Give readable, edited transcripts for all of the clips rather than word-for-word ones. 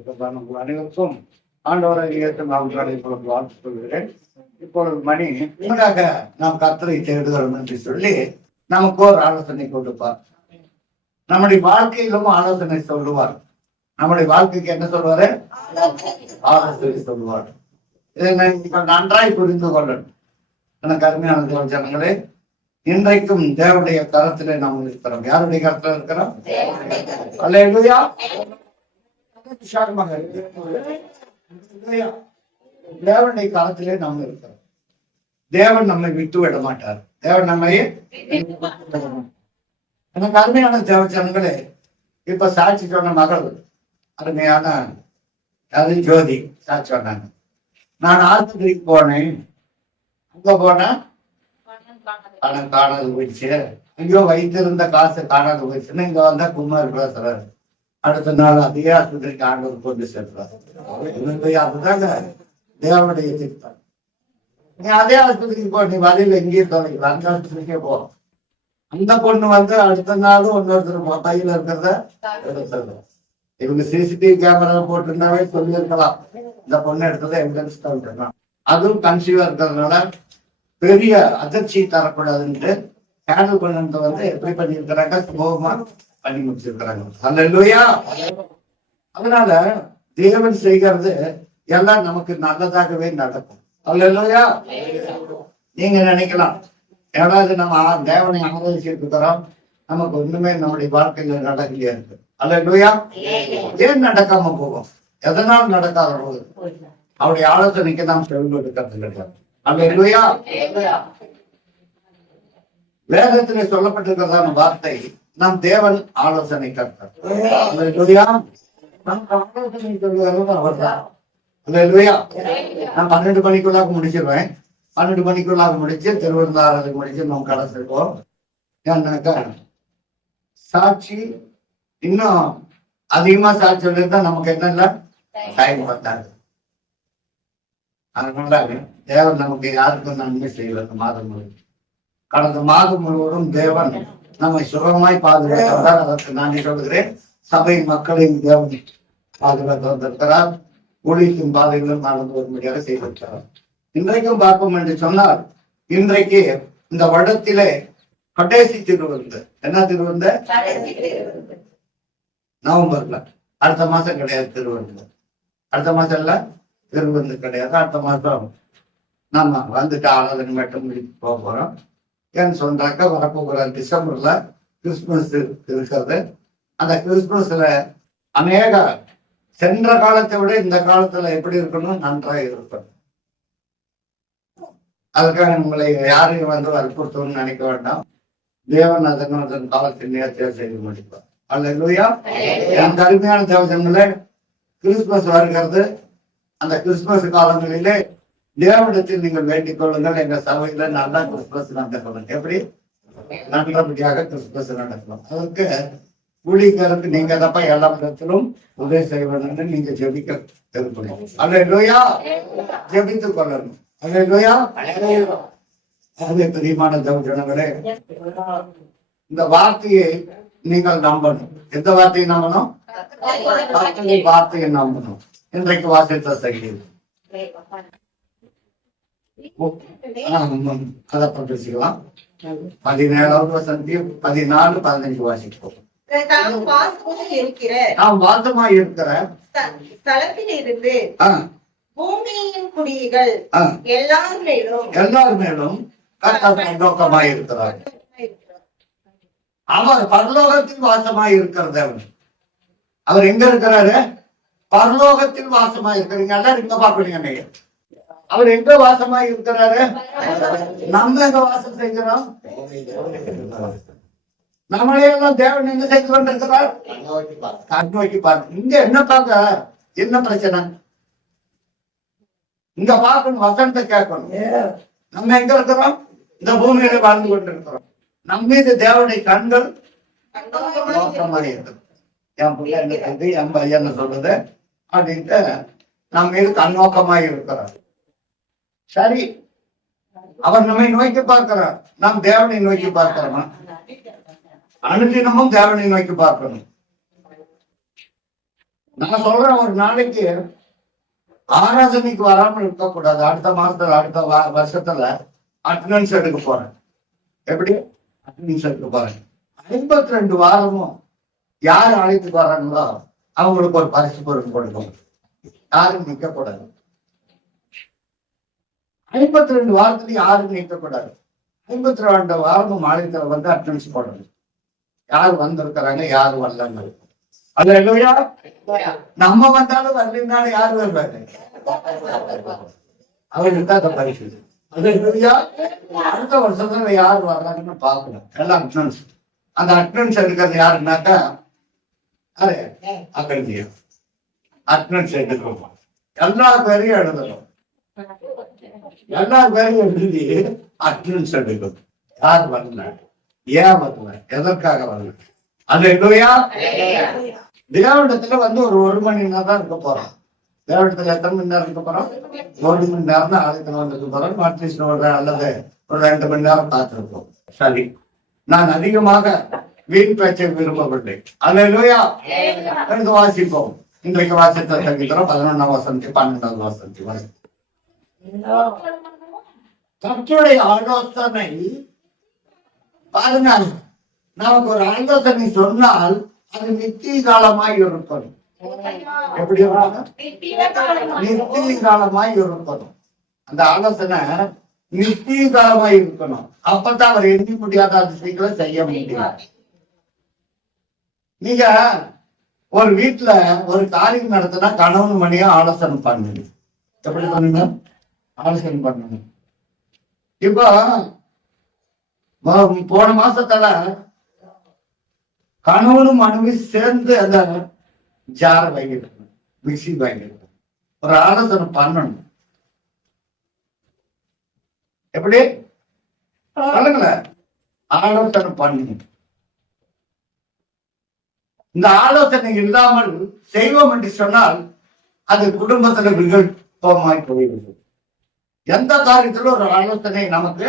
இருக்கிறதா உங்கள் அனைவருக்கும் ஆண்டவரை ஏற்று நாம் இப்பொழுது வாழ்த்து சொல்கிறேன். இப்பொழுது மணி இதற்காக நாம் கர்த்தரை தேடுகிறோம் என்று சொல்லி நமக்கு ஒரு ஆலோசனை கொடுப்பார். நம்முடைய வாழ்க்கையிலும் ஆலோசனை சொல்லுவார். நம்முடைய வாழ்க்கைக்கு என்ன சொல்வாரு? ஆலோசனை சொல்லுவார். இதை நீங்கள் நன்றாய் புரிந்து கொள்ளணும். எனக்கு அருமையான ஜனங்களே, இன்றைக்கும் தேவனுடைய கரத்திலே நாம் இருக்கிறோம். யாருடைய கரத்துல இருக்கிறோம்? அல்லேலூயா. தேவனுடைய காலத்திலே நாம் இருக்கிறோம். தேவன் நம்மை விட்டு விட மாட்டார். தேவன் நம்மை எனக்கு அருமையான தேவ ஜனங்களே, இப்ப சாட்சி சொன்ன மகள் அருமையான ஜோதி சாட்சி சொன்னாங்க. நான் ஆஸ்பத்திரிக்கு போனேன். அங்க போனேன், பணம் காணாது போயிடுச்சு. ஐயோ வைத்திருந்த காசு காணாது போயிடுச்சுன்னு இங்க வந்தா குமார் பேசுறாரு. அடுத்த நாள் அதே ஆஸ்பத்திரிக்கு ஆண்டவர் கொண்டு சேர்றாரு. அதுதாங்க தேவனுடைய திட்டம். நீ அதே ஆஸ்பத்திரிக்கு போ, நீ வழியில் எங்கேயும் தொலைக்கலாம், அந்த ஆஸ்பத்திரிக்கே போ. அந்த பொண்ணு வந்து அடுத்த நாளும் இன்னொருத்தர் கையில இருக்கிறத எடுத்தது. இவங்க சிசிடிவி கேமரா போட்டிருந்தாவே சொல்லியிருக்கலாம், இந்த பொண்ணு எடுத்ததை எவிடன்ஸ் தான். அதுவும் கன்சீவா இருக்கிறதுனால பெரிய அதிர்ச்சி தரக்கூடாதுன்ட்டு ஹேண்டில் பண்ணது வந்து எப்படி பண்ணியிருக்கிறாங்க? சுமூகமா பண்ணி முடிச்சிருக்கிறாங்க. அல்லேலூயா. அதனால தேவன் செய்கிறது எல்லாம் நமக்கு நல்லதாகவே நடக்கும். அல்லேலூயா. நீங்க நினைக்கலாம், ஏதாவது நம்ம தேவனை ஆராய்ச்சிட்டு இருக்கிறோம், நமக்கு ஒண்ணுமே நம்முடைய வாழ்க்கையில நடக்கலையா இருக்கு. அல்லேலூயா. ஏன் நடக்காம போகும்? எதனால் நடக்காத போகுது? அவருடைய ஆலோசனைக்கு நாம் செல்வது கற்றுக்கிட்டோம். அல்லேலூயா. வேதத்திலே சொல்லப்பட்டிருக்கிறதான வார்த்தை நம் தேவன் ஆலோசனை கர்த்தர். அல்லேலூயா. நமக்கு ஆலோசனை சொல்லுகிறது அவர்தான். அல்லேலூயா. நான் 12 மணிக்குள்ளாக முடிச்சிருவேன். 12 மணிக்குள்ளாக முடிச்சு திருவிருந்தாரத்துக்கு முடிச்சு நம்ம கடை செல்வோம். ஏன்னாக்கா சாட்சி இன்னும் அதிகமா சாட்சி சொல்லிருந்தா நமக்கு என்ன டைம் பத்தாது. அதனால தேவன் நமக்கு யாருக்கும் நன்மை செய்யல. மாதம் முழுவதும் கடந்த மாதம் முழுவதும் தேவன் நம்மை சுகமாய் பாதுகாத்தார். அதற்கு நான் சொல்கிறேன், சபை மக்களையும் தேவன் பாதுகாத்து வந்திருக்கிறார். ஊழியத்தின் பாதைகளும் நடந்து வரும்படியாக செய்திருக்கிறார். இன்றைக்கும் பார்ப்போம் என்று சொன்னால், இன்றைக்கு இந்த வருடத்திலே கடைசி திருவிருந்து. என்ன திருவிருந்து? நவம்பர்ல. அடுத்த மாசம் கிடையாது திருவிருந்து. அடுத்த மாசம் இல்ல திருவிருந்து கிடையாது. அடுத்த மாசம் நாம வந்துட்டு ஆராதனை மட்டும் முடிச்சு போக போறோம். ஏன்னு சொன்னாக்க வரப்போகிற டிசம்பர்ல கிறிஸ்துமஸ் இருக்கிறது. அந்த கிறிஸ்துமஸ்ல அநேக சென்ற காலத்தை விட இந்த காலத்துல எப்படி இருக்கணும்? நன்றாக இருக்கணும். அதுக்காக உங்களை யாரையும் வந்து வற்புறுத்தணும்னு நினைக்க வேண்டாம். தேவன் அதன் காலத்தில் நேர்த்தியா செய்து முடிப்பார். அல்லேலூயா. அந்த அருமையான தேவஜனங்களே, கிறிஸ்துமஸ் வருகிறது. அந்த கிறிஸ்துமஸ் காலங்களிலே தேவனிடத்தில் நீங்கள் வேண்டிக் கொள்ளுங்கள், எங்க சபையில நல்லா கிறிஸ்துமஸ் நடக்கணும். எப்படி நல்லபடியாக கிறிஸ்துமஸ் நடக்கணும். அதற்கு ஊழியர்களுக்கு நீங்க தப்ப எல்லா விதத்திலும் உதவி செய்ய வேண்டும். நீங்க ஜெபிக்க இருக்கணும். அல்லேலூயா. ஜெபித்துக் கொள்ளணும். அல்லேலூயா. அதுவே பிரியமான தேவஜனங்களே, இந்த வார்த்தையை நீங்கள் நம்பணும். எந்த வார்த்தையை நம்பணும்? வார்த்தையை நம்பணும். இன்றைக்கு வாசித்த செய்தி அதை பேசிக்கலாம். 17வது வசனத்தையும் 14, 15 வாசிப்போம். நாம் வாசமாய் இருக்கிற ஸ்தலத்தில் இருந்து பூமியின் குடிகள் எல்லார் மேலும் நோக்கமாய் இருக்கிறார். அவர் பரலோகத்தில் வாசமாய் இருக்கிறது. அவர் எங்க இருக்கிறாரு? பரலோகத்தில் வாசமாய் இருக்கிறீங்க. எல்லாரும் இங்க பாக்குறீங்க. அவர் எங்க வாசமாய் இருக்கிறாரு? நம்ம எங்க வாசம் செய்கிறோம்? நம்மளையெல்லாம் தேவன் எங்க செய்து கொண்டிருக்கிறார்? கண்ணோக்கி பார்க்க. இங்க என்ன பார்க்க? என்ன பிரச்சனை? இங்க பார்க்கணும், வசனத்தை கேட்கணும். நம்ம எங்க இருக்கிறோம்? இந்த பூமியில வாழ்ந்து கொண்டிருக்கிறோம். நம்ம மீது தேவனுடைய கண்கள் நோக்கமாக இருக்கு. என் பிள்ளை என்ன செய்து, என் பையன் என்ன சொல்றது அப்படின்ட்டு நம்ம மீது கண்ணோக்கமாக இருக்கிறார். சரி, அவர் நம்மை நோக்கி பார்க்கிறார். நாம் தேவனை நோக்கி பார்க்கிறோமா? அனுதினமும் தேவனை நோக்கி பார்க்கணும். நான் சொல்றேன், ஒரு நாளைக்கு ஆராதனைக்கு வராமல் இருக்கக்கூடாது. அடுத்த மாசத்துல அடுத்த வருஷத்துல அட்டண்டன்ஸ் எடுக்க போறேன். எப்படி அட்டண்டன்ஸ் எடுக்க போறேன்? 52 வாரமும் யார் அழைத்து வராங்களோ அவங்களுக்கு ஒரு பரிசு பொருள் கொடுக்கணும். யாரும் நிற்கக்கூடாது. 52 வாரத்துல யாரும் நிற்கக்கூடாது. 52 வாரமும் ஆலயத்துல வந்து அட்டண்டன்ஸ் போடணும். யார் வந்திருக்கிறாங்க, யாரு வரலன்னு. அது இல்லையா? நம்ம வந்தாலும் வரலன்னாலும் யாரு வருவாரு? அவருக்கு தான் அந்த பரிசு. அது இல்லையா? அடுத்த வருஷத்துல யார் வர்றாங்கன்னு பாக்கணும். எல்லாம் அட்டண்டன்ஸ். அந்த அட்டண்டன்ஸ் எடுக்கிறது யாருன்னாக்கா அது அக்கல்வியா அட்டண்டன்ஸ் எடுக்கணும். எல்லா பேரையும் எழுதணும். எல்லா பேரையும் எழுதி அட்டண்டன்ஸ் எடுக்கணும். யார் வரல, ஏன் வரல, எதற்காக வரல. அது இல்லையா? தேவனிடத்துல வந்து ஒரு மணி நேரம் தான் இருக்க போறோம். தேவனிடத்துல எத்தனை மணி நேரம் இருக்க போறோம்? 1 மணி நேரம் தான் ஆலயத்துல வந்துட்டு போறோம். அட்லீஸ்ட் அல்லது ஒரு 2 மணி நேரம் பார்த்துருக்கோம். சரி, நான் அதிகமாக வீண் பேச்சை விரும்பவில்லை. அது இல்லையா? எனக்கு வாசிப்போம். இன்றைக்கு வாசித்த சங்கீதம் 11ஆம் வசனத்தை 12ஆவது வசனத்தை வரை. கர்த்தருடைய ஆலோசனை பாருங்க. நமக்கு ஒரு ஆலோசனை சொன்னால் அது நித்திய காலமாய் இருக்கணும். எப்படி நித்திய காலமாய் இருக்கணும். அந்த ஆலோசனை நித்திய காலமாய் இருக்கணும். அப்பதான் அவர் எண்ணி முடியாத அதிசயங்களை செய்ய முடியும். நீங்க ஒரு வீட்டுல ஒரு காரியம் நடத்தினா கணவன் மணியா ஆலோசனை பண்ணுங்க. எப்படி பண்ணுங்க? ஆலோசனை பண்ணணும். இப்போ போன மாசத்துல கணவனும் மனைவி சேர்ந்து அந்த ஜார வாங்கிருக்கணும், மிக்சி வாங்கிருக்கணும். ஒரு ஆலோசனை பண்ணணும். எப்படி சொல்லுங்களேன்? ஆலோசனை பண்ணணும். இந்த ஆலோசனை இல்லாமல் செய்வோம் என்று சொன்னால் அது குடும்பத்துல விகல்பமாய் போய்விடும். எந்த காரியத்திலும் ஒரு ஆலோசனை நமக்கு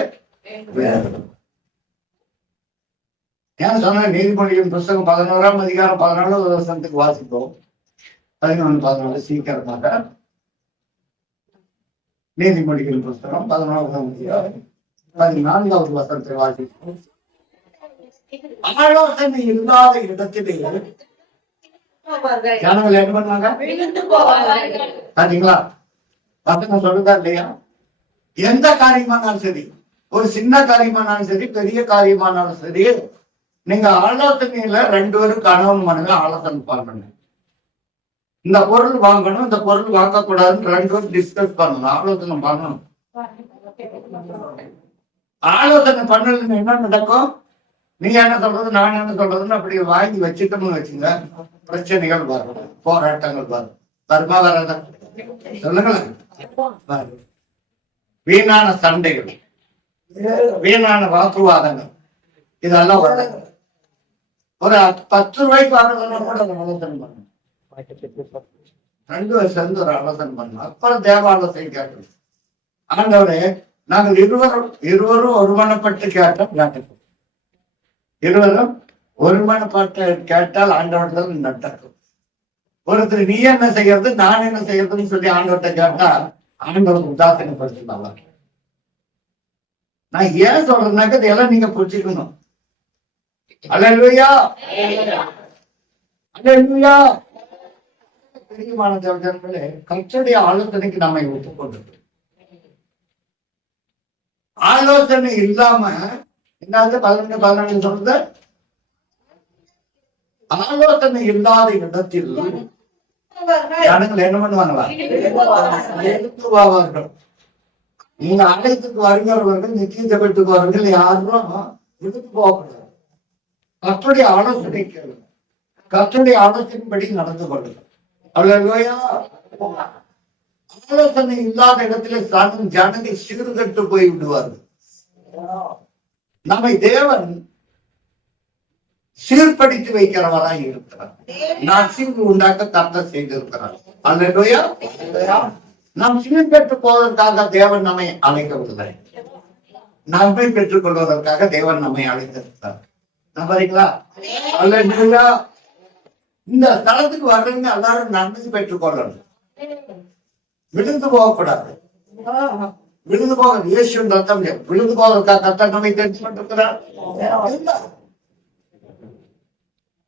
வேணும். ஏன் சொன்ன நீதிமொழியின் புஸ்தகம் 11ஆம் அதிகாரம் 14வது வசனத்துக்கு வாசிப்போம். 11, 14 சீக்கிரமாக. நீதிமொழியின் புஸ்தகம் 11ஆம் அதிகாரம் 14வது வசனத்தை வாசிப்போம். ஆலோசனை இல்லாத இடத்திலே ஜனங்கள் என்ன பண்ணுவாங்க? பாத்தீங்களா? வசனம் சொல்லுதா இல்லையா? எந்த காரியமானாலும் சரி, ஒரு சின்ன காரியமானாலும் சரி, பெரிய காரியமானாலும் சரி, நீங்க ஆலோசனையில 2 பேரும் கணவன் மனைவி ஆலோசனை பண்ணணும். இந்த பொருள் வாங்கணும், இந்த பொருள் வாங்க கூடாதுன்னு 2 பேரும் டிஸ்கஸ் பண்ணணும், ஆலோசனை பண்ணணும். ஆலோசனை பண்ணலன்னு என்ன நடக்கும்? நீங்க என்ன சொல்றது, நான் என்ன சொல்றதுன்னு அப்படி வாங்கி வச்சுட்டோம்னு வச்சுங்க, பிரச்சனைகள் வரும், போராட்டங்கள் வரும். வருமா வராதா? சொல்லுங்களேன். வீணான சண்டைகள், வீணான வாக்குவாதங்கள், இதெல்லாம் வரும். ஒரு 10 ரூபாய்க்கு ஆலோசனை கூட அதை ஆலோசனை பண்ணணும். 2 பேர் சேர்ந்து ஒரு ஆலோசனை பண்ணணும். அப்புறம் தேவ ஆலோசனை கேட்கணும். ஆண்டவரே, நாங்கள் இருவரும் ஒருமனப்பட்டு கேட்டோம். இருவரும் ஒருமனப்பட்டு கேட்டால் ஆண்டவர்கள் நடக்கும். ஒருத்தர் நீ என்ன செய்யறது, நான் என்ன செய்யறதுன்னு சொல்லி ஆண்டவர்கிட்ட கேட்டா ஆண்டவர் உதாசீனப்படுத்தினாங்க. நான் ஏன் சொல்றேன்னாக்க இதெல்லாம் நீங்க புரிஞ்சுக்கணும். அல்லேலூயா, அல்லேலூயா. பிரியமான தேவஜனங்களே, கர்த்தருடைய ஆலோசனைக்கு நாம ஒப்புக்கொண்டது. ஆலோசனை இல்லாம என்னது 11 சொல்றது? ஆலோசனை இல்லாத இடத்தில் ஜனங்கள் என்ன பண்ணுவாங்களா? எடுத்துவார்கள். நீங்க ஆலயத்துக்கு வருகிறவர்கள், நித்திய ஜெபத்துக்கு வரவர்கள் யாரும் எடுத்து போகக்கூடாது. கர்த்தருடைய ஆலோசனை கேளுங்க, கர்த்தருடைய ஆலோசனைப்படி நடந்து கொள்ளுங்க. அல்லேலூயா. ஆலோசனை இல்லாத இடத்துல ஜனங்கள் சீர்கட்டு போய் விடுவார்கள். நம்மை தேவன் சீர்படுத்தி வைக்கிறவராய் இருக்கிறார். நான் சீர்கு உண்டாக்க கர்த்தர் செய்திருக்கிறார். அல்லேலூயா. நாம் சீர்கட்டு போவதற்காக தேவன் நம்மை அழைக்கவில்லை, நம்மை பெற்றுக் கொள்வதற்காக தேவன் நம்மை அழைத்திருக்கிறார். நம்புறீங்களா? அல்லேலூயா. இந்த ஸ்தலத்துக்கு வர்றீங்க எல்லாரும் நன்மை பெற்றுக் கொள்ளணும். விழுந்து போகக்கூடாது. விழுந்து போக இயேசு ரத்தம் விழுந்து போவதற்காக கர்த்தர் நம்மை தெரிந்து கொண்டிருக்கிறார்.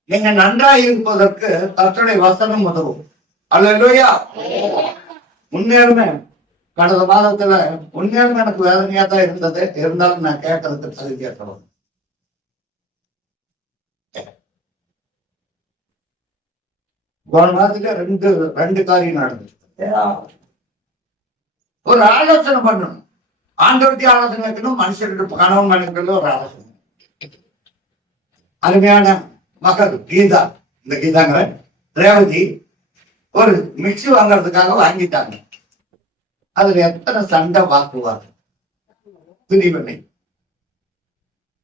நீங்க நன்றாய் இருப்பதற்கு கர்த்தருடைய வசனம் உதவும். அல்லேலூயா. உண்மையாலுமே கடந்த மாதத்துல உண்மையாலுமே எனக்கு வேதனையா தான் இருந்தது. இருந்தாலும் நான் கேட்கறதுக்கு தகுதியா சொல்லணும். போன மாதத்துல ரெண்டு காரியம் நடந்துச்சு. ஒரு ஆலோசனை பண்ணணும். ஆண்டவருடைய ஆலோசனை வைக்கணும், மனுஷருடைய கணவன் மனைவிகளும் ஒரு ஆலோசனை. அருமையான மகள் கீதா, இந்த கீதாங்கிற ரேவதி ஒரு மிக்சி வாங்கறதுக்காக வாங்கிட்டாங்க. அதுல எத்தனை சண்டை வாக்குவாதம், பிரிவினை.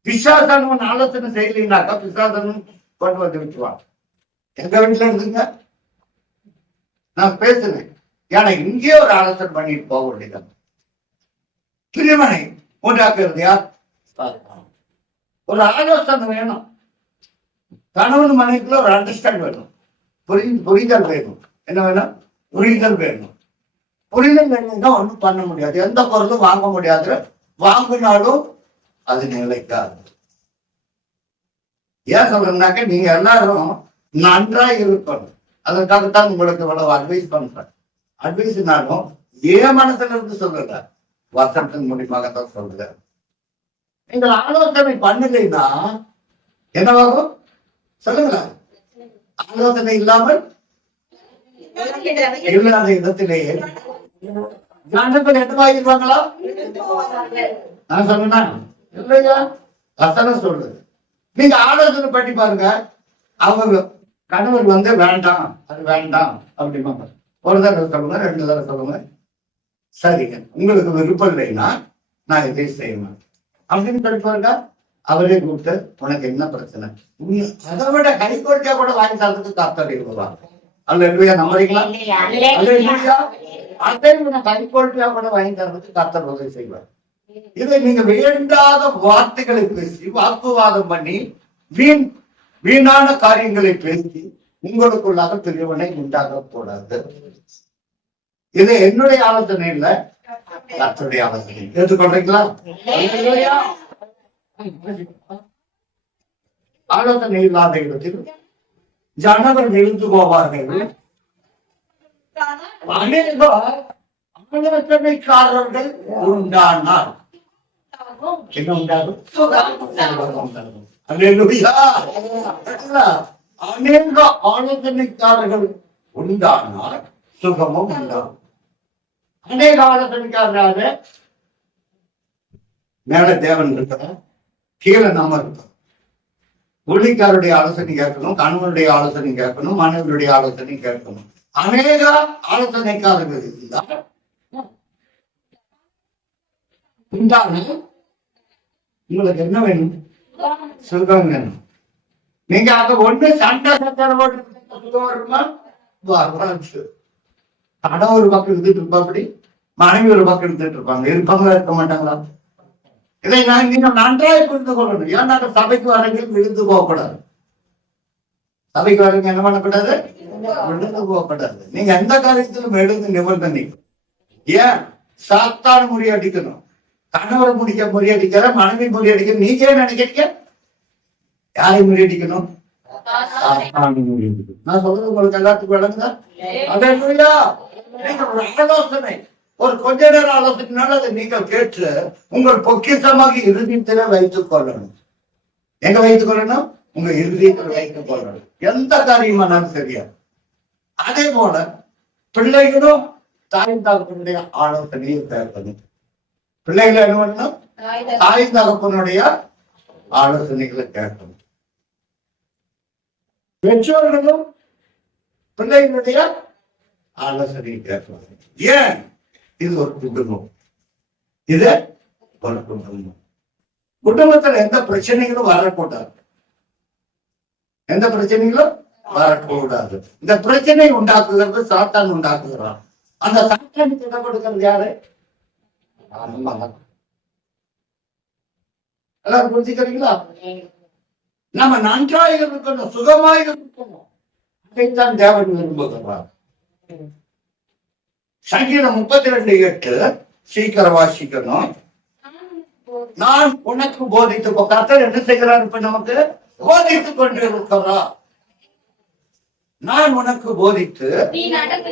பிசாசன் ஆலோசனை செய்யலீங்கனாக்கா பிசாசன் கொண்டு வந்து விட்டுவாங்க. எங்க வீட்டுல இருந்துங்க நான் பேசுனேன். ஏன்னா இங்கே ஒரு ஆலோசனை பண்ணிட்டு போக வேண்டியது. பிரிவினை உண்டாக்குறது யார்? ஒரு ஆலோசனை வேணும். கணவன் மனைவிக்குள்ள ஒரு அண்டர்ஸ்டாண்ட் வேணும். புரிதல் வேணும். என்ன வேணும்? புரிதல் வேணும். புரிதல் வேணும்னா ஒண்ணும் பண்ண முடியாது. எந்த பொருளும் வாங்க முடியாது. வாங்கினாலும் அது நிலைக்காது. ஏன் சொல்றேன்னாக்க நீங்க எல்லாரும் நன்றாய் இருக்கணும். அதற்காகத்தான் உங்களுக்கு இவ்வளவு அட்வைஸ் பண்றேன். அட்வைஸ்னாலும் ஏன் மனசுல இருந்து சொல்லுங்க, வசனத்தின் மூலியமாகத்தான் சொல்லுங்க. நீங்கள் ஆலோசனை பண்ணலைன்னா என்னவாகும் சொல்லுங்க. ஆலோசனை இல்லாமல் இல்லாத இடத்திலேயே ஜனங்கள் என்னவாகிடுவாங்களா? நான் சொன்னா இல்லையா? வசனம் சொல்றது. நீங்க ஆலோசனை பண்ணி பாருங்க. அவங்க கணவர் வேண்டாம், அது வேண்டாம் அப்படிமா. ஒரு தடவை சொல்லுங்க, 2 தடவை சொல்லுங்க. சரிங்க, உங்களுக்கு விருப்பம் இல்லைன்னா நான் இதை செய்வேன் அப்படின்னு சொல்லிப்பாருங்க. அவரே கூப்பிட்டு உனக்கு என்ன பிரச்சனை, அதை விட கைகோட்டியா கூட வாங்கி தரதுக்கு கர்த்தர் இருக்கலாம். அல்லேலூயா. நம்புறீங்களா? அல்லேலூயா. அதை விட கைகோட்டியா கூட வாங்கி தரதுக்கு கர்த்தர் உதவி செய்வார். இதை நீங்க வேண்டாத வார்த்தைகளை பேசி வாக்குவாதம் பண்ணி வீணான காரியங்களை பேசி உங்களுக்குள்ளாக பிரிவினை உண்டாக கூடாது. இது என்னுடைய ஆலோசனை இல்ல, கர்த்தருடைய ஆலோசனை. ஏற்றுக்கொள்றீங்களா? ஆலோசனை இல்லாத இடத்தில் ஜனங்கள் விழுந்து போவார்கள். அநேக ஆலோசனைக்காரர்கள் உண்டானார். என்ன உண்டாகும்? அல்லேலூயா. அநேக ஆலோசனைக்காரர்கள் உண்டானால் சுகமும் உண்டாகும். அநேக ஆலோசனைக்காரராக மேல தேவன் இருக்கிறார், கீழே நம்ம இருக்கிறோம். ஊழியக்காரருடைய ஆலோசனை கேட்கணும், கணவனுடைய ஆலோசனை கேட்கணும், மனைவியுடைய ஆலோசனை கேட்கணும். அநேக ஆலோசனைக்காரர்கள் இருந்தால் உங்களுக்கு என்ன வேணும்? சுகம் வேணும். நீங்க அங்க ஒண்ணு சண்டை சச்சரவு சுகம் வருமா? கடன் ஒரு பக்கம் இருந்துட்டு இருப்பா, அப்படி மனைவி ஒரு பக்கம் இருந்துட்டு இருப்பாங்களா? இருக்க மாட்டாங்களா? இதை நீங்க நன்றாய் புரிந்து கொள்ளணும். ஏன்னா சபைக்கு வரங்க விழுந்து போகக்கூடாது. சபைக்கு வரங்க என்ன பண்ணக்கூடாது? விழுந்து போகக்கூடாது. நீங்க எந்த காரியத்திலும் எழுந்து நிபந்தனை. ஏன் சாத்தான் முறியடிக்கணும்? கணவரை முறியடிக்கிற, மனைவி முறியடிக்கிற. நீங்க ஏன் நினைக்கிறீங்க? யாரை முறியடிக்கணும்? நான் சொல்றது உங்களுக்கு எல்லாத்துக்கும் விளங்குதா? அல்லேலூயா. நீங்க ஒரு ஆலோசனை, ஒரு கொஞ்ச நேரம் ஆலோசனைனால அதை நீங்கள் கேட்டு உங்கள் பொக்கிஷமாக இறுதியத்தில வைத்துக் கொள்ளணும். எங்க வைத்துக் கொள்ளணும்? உங்க இறுதியத்தில் வைத்துக் கொள்ளணும். எந்த காரியமானாலும் சரியா. அதே போல பிள்ளைகளும் தாய் தகப்பனுடைய ஆலோசனையை கேட்கணும். பிள்ளைகளை என்ன பண்ணணும்? தாய் தகப்பனுடைய ஆலோசனைகளை கேட்கணும். பெற்றோர்களும் பிள்ளைகளுடைய ஆலோசனையை கேட்கணும். ஏன்? இது ஒரு குடும்பம். இது ஒரு குடும்பம். குடும்பத்துல எந்த பிரச்சனைகளும் வரக்கூடாது. எந்த பிரச்சனைகளும் வரக்கூடாது. இந்த பிரச்சனை உண்டாக்குகிறது சாத்தான் உண்டாக்குகிறான். அந்த சாத்தானுக்கு இடம் கொடுக்கிறது யாரு? எல்லாரும் புரிஞ்சுக்கிறீங்களா? நம்ம நன்றாக இருக்கணும், சுகமாக இருக்கணும். அதைத்தான் தேவன் விரும்புகிறார். சங்கீதம் 32:8 சீக்கிரம் வாசிக்கணும். நான் உனக்கு போதித்து, கர்த்தர் என்ன செய்கிறார்? இப்ப நமக்கு போதித்துக் கொண்டிருக்கிறார். நான் உனக்கு போதித்து நீ நடக்க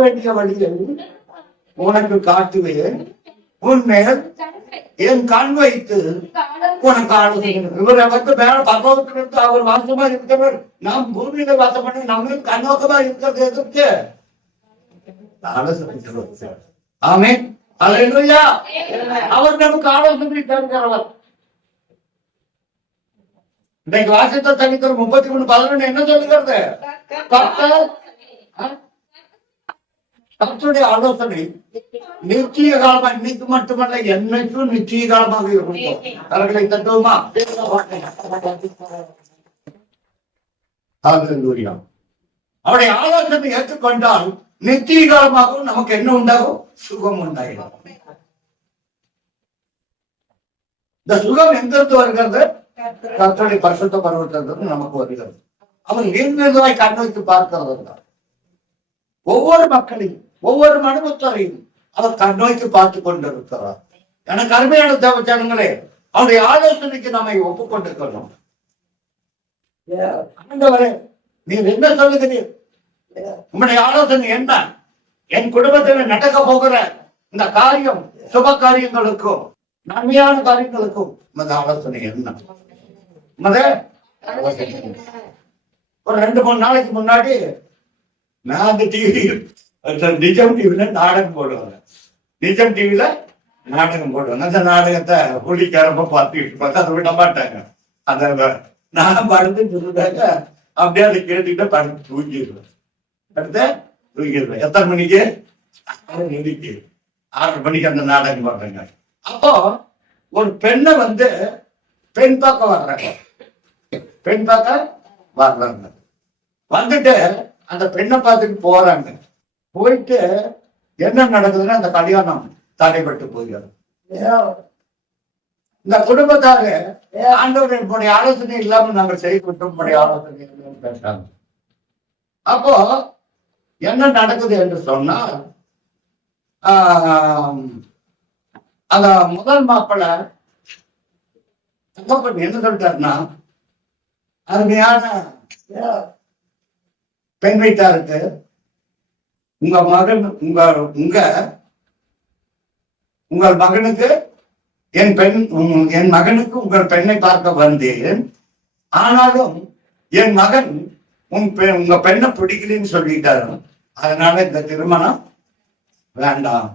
வேண்டிய வழியை உனக்கு காட்டுவேன், உன்மேல் என் கண் வைத்து உனக்கு ஆலோசனை. இவரை வந்து மேல பகவத்திலிருந்து அவர் வாசமா இருக்கிறவர், நாம் பூமியில வாசம் பண்ணி நம்ம கண்ணோக்கமா இருக்கிறது எதிர்த்து ஆலோசனை. ஆமென், அல்லேலூயா. அவர் நமக்கு ஆலோசனை தருகிறவர். இன்னைக்கு வாசித்த சங்கீதம் 33:11 என்ன சொல்லுகிறது? கர்த்தருடைய ஆலோசனை நிச்சய காலமா, இன்னைக்கு மட்டுமல்ல என்னைக்கும் நிச்சய காலமாக இருக்கும். கரங்களை தட்டுவோமா? அவருடைய ஆலோசனை ஏற்றுக்கொண்டால் நிச்சய காலமாகவும் நமக்கு என்ன உண்டாகும்? சுகம் உண்டாகும். இந்த சுகம் எங்கிருந்து வருகிறது? கர்த்தருடைய பரிசுத்த பர்வதத்திலிருந்து நமக்கு வருகிறது. அவர் நீர்மையாய் கண் வைத்து பார்க்கிறது. ஒவ்வொரு மக்களையும் ஒவ்வொரு மனுபுத்தரையும் அவர் கண்ணோக்கி பார்த்து கொண்டிருக்கிறார். எனக்கு அருமையான தேவஜனங்களே, அவருடைய ஆலோசனைக்கு நம்மை ஒப்புக்கொண்டிருக்கணும். ஆண்டவரே, நீர் என்ன சொல்லுகிறீர்? உங்களுடைய ஆலோசனை என்ன? என் குடும்பத்தில் நடக்க போகிற இந்த காரியம், சுப காரியங்களுக்கும் நன்மையான காரியங்களுக்கும் உமது ஆலோசனை என்ன? ஒரு 2-3 நாளைக்கு முன்னாடி நான் அந்த டிவியில் நிஜம் டிவில நாடகம் போடுவாங்க. நிஜம் டிவில நாடகம் போடுவாங்க. அந்த நாடகத்தை புள்ளிக்காரப்ப பார்த்துக்கிட்டு அதை விட மாட்டாங்க. அந்த நான் படுத்து சொல்லிட்டாங்க, அப்படியே அதை கேட்டுக்கிட்ட படுத்து தூங்கிடுவேன். அடுத்த தூங்கிடுவேன். எத்தனை மணிக்கு? 6 மணிக்கு அந்த நாடகம் பாடுறாங்க. அப்போ ஒரு பெண்ணை வந்து பெண் பார்க்க வர்றாங்க. பெண் பார்க்க வர்றாங்க. வந்துட்டு அந்த பெண்ணை பார்த்துட்டு போறாங்க. போயிட்டு என்ன நடக்குதுன்னா, அந்த கல்யாணம் தடைப்பட்டு போகிறது. இந்த குடும்பத்தாரு ஆண்டவருடைய ஆலோசனை இல்லாம நாங்கள் செய்துவிட்டோம், ஆலோசனை இல்லைன்னு பேசுறாங்க. அப்போ என்ன நடக்குது என்று சொன்னா, அந்த முதல் மாப்பிள்ளை என்ன சொல்லிட்டாருன்னா, அருமையான பெண் வீட்டாருக்கு உங்க மகன் உங்கள் மகனுக்கு என் மகனுக்கு உங்கள் பெண்ணை பார்க்க வந்தேன். ஆனாலும் என் மகன் உங்க பெண்ணை பிடிக்கலன்னு சொல்லிட்டாரு. அதனால இந்த திருமணம் வேண்டாம்,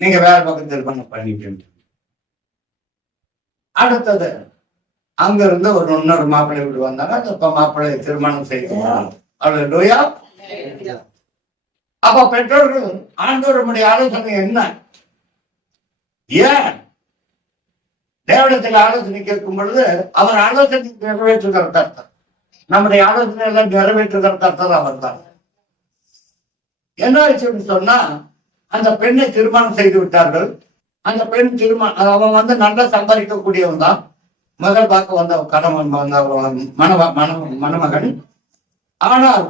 நீங்க வேற பக்கம் திருமணம் பண்ணிட்டு. அடுத்தது அங்க இருந்து ஒரு இன்னொரு மாப்பிள்ளை வீடு வந்தாங்க. அந்த மாப்பிள்ளை திருமணம் செய்யணும். அல்லேலூயா. அப்ப பெற்றோர்கள் ஆண்டவருடைய ஆலோசனை என்ன? ஏன் தேவனத்தில் ஆலோசனை கேட்கும் பொழுது அவர் ஆலோசனை நிறைவேற்றுகிற கர்த்தர், நம்முடைய ஆலோசனை எல்லாம் நிறைவேற்றுகிற கர்த்தர் அவர் தான். என்ன ஆச்சுன்னு சொன்னா, அந்த பெண்ணை திருமணம் செய்து விட்டார்கள். அந்த பெண் அவன் வந்து நல்லா சம்பாதிக்கக்கூடியவன் தான். மகள் பார்க்க வந்த கணவன் மணமகன். ஆனால்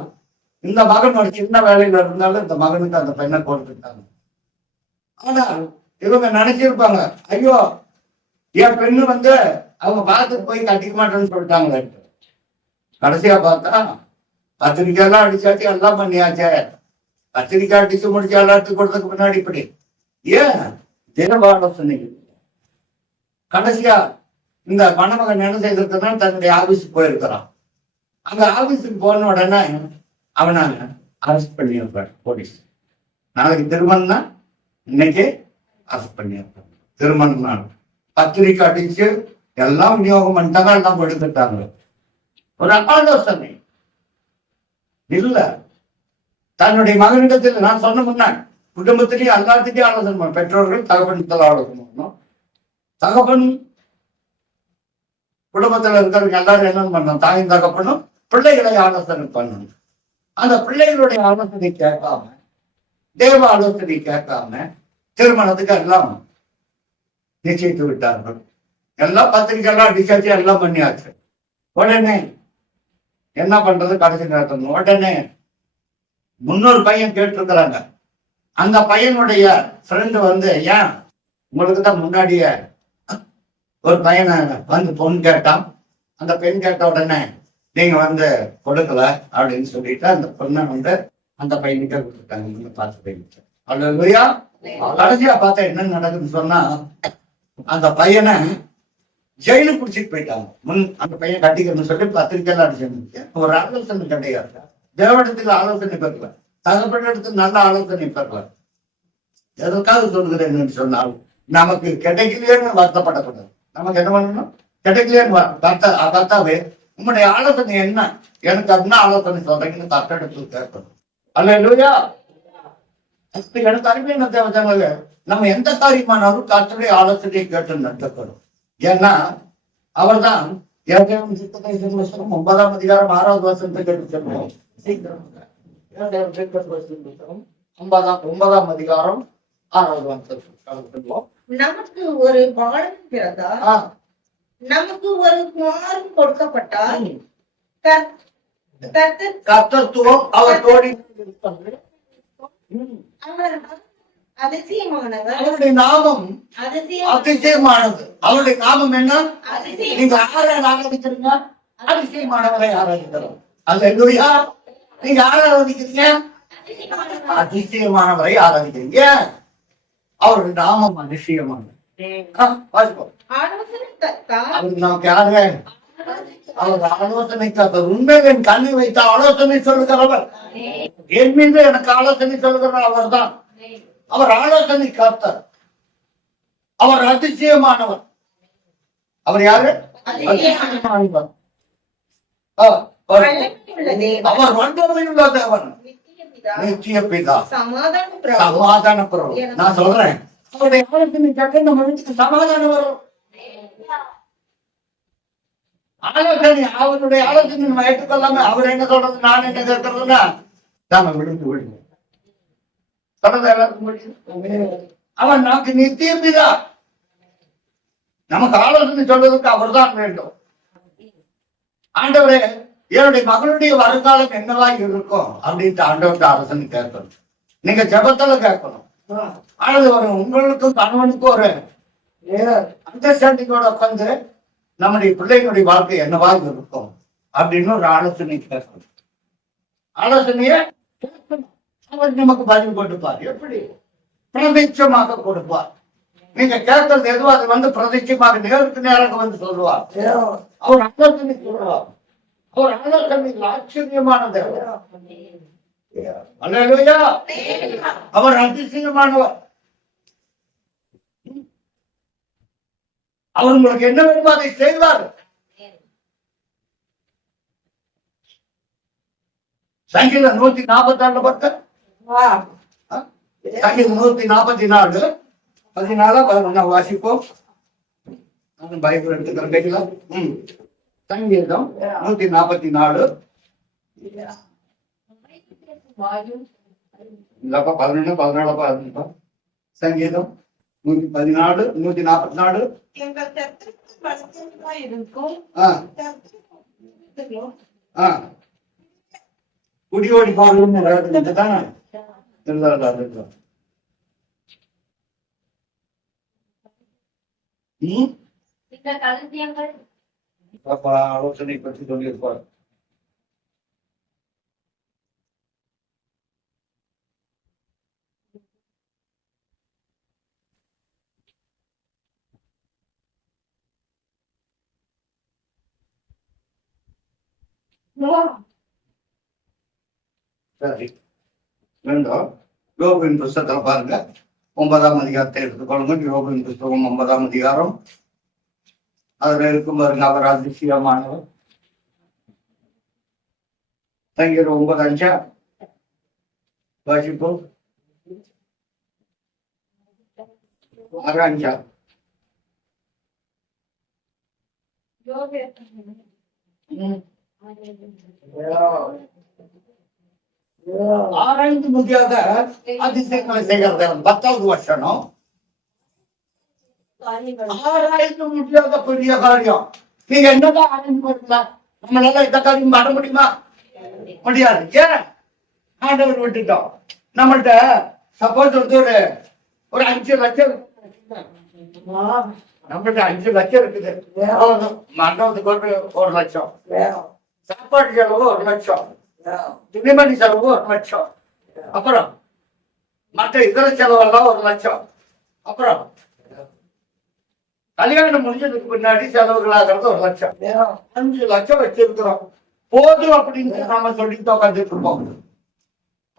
இந்த மகன் ஒரு சின்ன வேலையில இருந்தாலும் இந்த மகனுக்கு அந்த பெண்ணை கொடுத்துட்டாங்க. ஆனால் இவங்க நினைச்சிருப்பாங்க, ஐயோ என் பெண்ணு வந்து அவங்க பார்த்துட்டு போய் கட்டிக்க மாட்டேன்னு சொல்லிட்டாங்க. கடைசியா பார்த்தா பத்திரிக்கை எல்லாம் அடிச்சாச்சு, எல்லாம் பண்ணியாச்சே. பத்திரிக்கை அடிச்சு முடிச்சு எல்லாத்துக்கும் கொடுத்ததுக்கு முன்னாடி இப்படி ஏன் தினவாலோசனை. கடைசியா இந்த மணமகன் என்ன செய்திருக்கா, தன்னுடைய ஆபீஸுக்கு போயிருக்கிறான். அங்க ஆபீஸுக்கு போன உடனே அவனை அரெஸ்ட் பண்ணியிருப்பார் போலீஸ். நாளைக்கு திருமணம் தான், இன்னைக்கு அரெஸ்ட் பண்ணியிருப்பாங்க. திருமணம் நாள் பத்திரிக்கை அடிச்சு எல்லாம் விநியோகம் பண்ணிட்டாங்க, எல்லாம் கொடுத்துட்டாங்க. ஒரு ஆலோசனை இல்ல. தன்னுடைய மகனிடத்தில் நான் சொன்ன முன்ன குடும்பத்திலேயே எல்லாத்துக்கும் ஆலோசனை, பெற்றோர்கள் தகப்பன் ஆலோசனை பண்ணணும். தகப்பன் குடும்பத்துல இருக்கிறவங்க எல்லாரும் என்ன பண்ணணும், தாயும் தகப்பனும் பிள்ளைகளை ஆலோசனை பண்ணணும். அந்த பிள்ளைகளுடைய ஆலோசனை கேட்காம, தேவ ஆலோசனை கேட்காம திருமணத்துக்கு எல்லாம் நிச்சயித்து விட்டார்கள். எல்லாம் பத்திரிக்கை எல்லாம் அடிச்சாச்சு, எல்லாம் பண்ணியாச்சு. உடனே என்ன பண்றது கடைசி நேரத்தில் உடனே முன்னொரு பையன் கேட்டிருக்கிறாங்க. அந்த பையனுடைய ஃப்ரெண்டு வந்து, ஏன் உங்களுக்கு தான் முன்னாடியே ஒரு பையனை வந்து பொண்ணு கேட்டான், அந்த பெண் கேட்ட உடனே நீங்க வந்து கொடுக்கல அப்படின்னு சொல்லிட்டு அந்த பொண்ணை வந்து அந்த பையனுக்கே கொடுத்துட்டாங்க. நீங்க பார்த்து பையனுக்கு அல்லையா. கடைசியா பார்த்தா என்ன நடக்குதுன்னு சொன்னா, அந்த பையனை ஜெயிலுக்கு பிடிச்சிட்டு போயிட்டாங்க. அந்த பையன் கட்டிக்கணும்னு சொல்லி பத்திரிக்கையில அடிச்சு ஒரு ஆலோசனை கிடையாது. தேவடத்துல ஆலோசனை பெறல, தகப்பட்ட இடத்துல நல்ல ஆலோசனை பெறல. எதற்காக சொல்கிறேன்னு சொன்னால், நமக்கு கிடைக்கலையேன்னு வருத்தப்படக்கூடாது. நமக்கு என்ன பண்ணணும்? கிடைக்கலையேன்னு கர்த்தாவே உங்களுடைய ஆலோசனை என்ன, எனக்கு அப்படின்னா ஆலோசனை சொல்றீங்கன்னு கர்த்த இடத்துல கேட்கணும். அல்லேலூயா. எனக்கு அருமையான தேவஜனங்களே, நம்ம எந்த காரியமானாலும் கர்த்தருடைய ஆலோசனையை கேட்டு நடத்தப்படும். ஏன்னா அவர் தான் 9ஆம் அதிகாரம் 6வது வசனத்தை கேட்டு சொல்லுவோம். 9ஆம் அதிகாரம் 6வது வசனத்தை நமக்கு ஒரு பாலன் பிறந்தார், நமக்கு ஒரு குமாரன் கொடுக்கப்பட்டால், கர்த்தத்துவம் அவர் தோடி அதிசயமானவர், அவருடைய நாமம் அதிசயமானது. அவருடைய நாமம் என்ன? நீங்க யாரை ஆராதிக்கிறீங்க? அதிசயமானவரை ஆராதிக்கிறோம். அல்லேலூயா. நீங்க யாரை ஆராதிக்கிறீங்க? அதிசயமானவரை ஆராதிக்கிறீங்க. அவருடைய நாமம் அதிசயமானது. அவருக்கு நமக்கு யாரு? அவர் ஆலோசனை காத்தவர். உண்மையில் என் கண்ணை வைத்த ஆலோசனை சொல்லுகிறவர், என் மீது எனக்கு ஆலோசனை சொல்லுகிறவர் அவர் தான். அவர் ஆலோசனை காத்தார். அவர் அதிசயமானவர். அவர் யாரு? அதிசயமானவர். அவர் வல்லமையுள்ள தேவன், நித்திய பிதா, சமாதான பிரபு. நான் சொல்றேன், அவருடைய ஆலோசனை கேட்க நம்ம வீட்டுக்கு சமாதானம் வரும். ஆலோசனை, அவருடைய ஆலோசனை நம்ம ஏற்றுக்கொள்ளாம அவர் என்ன சொல்றது நான் என்ன கேட்கறதுன்னா நாம விழுந்து விடுவோம். அவன் நமக்கு நித்திய பிதா. நமக்கு ஆலோசனை சொல்வதற்கு அவர் தான் வேண்டும். ஆண்டவரே, என்னுடைய மகளுடைய வருங்காலம் என்னவா இருக்கும் அப்படின்ட்டு ஆண்டவர்கிட்ட ஆலோசனை கேட்கணும். நீங்க ஜெபத்துல கேட்கணும். ஆனது வரும். உங்களுக்கும் கணவனுக்கும் ஒரு அண்டர்ஸ்டாண்டிங்கோட உட்காந்து நம்முடைய பிள்ளைகளுடைய வாழ்க்கை என்னவா இருக்கும் அப்படின்னு ஒரு ஆலோசனை கேட்கணும். ஆலோசனைய அவர் நமக்கு பதில் கொடுப்பார். எப்படி? பிரதிட்சமாக கொடுப்பார். நீங்க கேட்கறது எதுவோ அது வந்து பிரதிட்சமாக நேருக்கு நேராக வந்து சொல்லுவார். அவர் ஆலோசனை சொல்லுவார். அவர் ஆலோசனை ஆச்சரியமானது. அல்லேலூயா. அவர் அதிசயமானவர். அவர் உங்களுக்கு என்ன வேணுமோ அதை செய்வார். சங்கீதம் 146 பக்கம், சங்கீதம் 144 14 வாசிப்போம். பைபிள் எடுத்துக்கிறேன் கையில. சங்கீதம் 144 இல்லப்பா 11 14 15. சங்கீதம் 114 144. குடியோடி போகணும்னு தானே ஆலோசனை பற்றி சொல்லியிருப்பார். சரி, வேண்டும். யோபின் புஸ்தகத்துல பாருங்க, 9ஆம் அதிகாரத்தை எடுத்துக்கொள்ளுங்க. யோபின் புஸ்தகம் 9ஆம் அதிகாரம். அதுல இருக்கும் பாருங்க, அவர் அதிசயமானவர். சங்கீதம் 9:5 வாசிப்போம். 6:5. ஆராய்ந்து முடியாத அதிசயங்களை செய்கிறது 10வது வருஷம். ஆராய்ந்து முடியாத பெரிய காரியம். நீங்க என்னதான் ஆராய்ந்து பண்ணலாம்? நம்மளால இந்த காரியம் பண்ண முடியுமா? முடியாது. ஏன்? ஆண்டவர் விட்டுட்டோம். நம்மள்ட்ட சப்போஸ் ஒரு 5 லட்சம் நம்மள்ட்ட 5 லட்சம் இருக்குது. மண்டபத்துக்கு 1 லட்சம், சாப்பாடு செலவு 1 லட்சம், துணிமணி செலவு 1 லட்சம், அப்புறம் மற்ற இதர செலவெல்லாம் 1 லட்சம், அப்புறம் கல்யாணம் முடிஞ்சதுக்கு பின்னாடி செலவுகள் ஆகிறது 1 லட்சம். 5 லட்சம் வச்சிருக்கிறோம். போதும் அப்படின்னு நாம சொல்லிட்டு உட்காந்துட்டு இருப்போம்.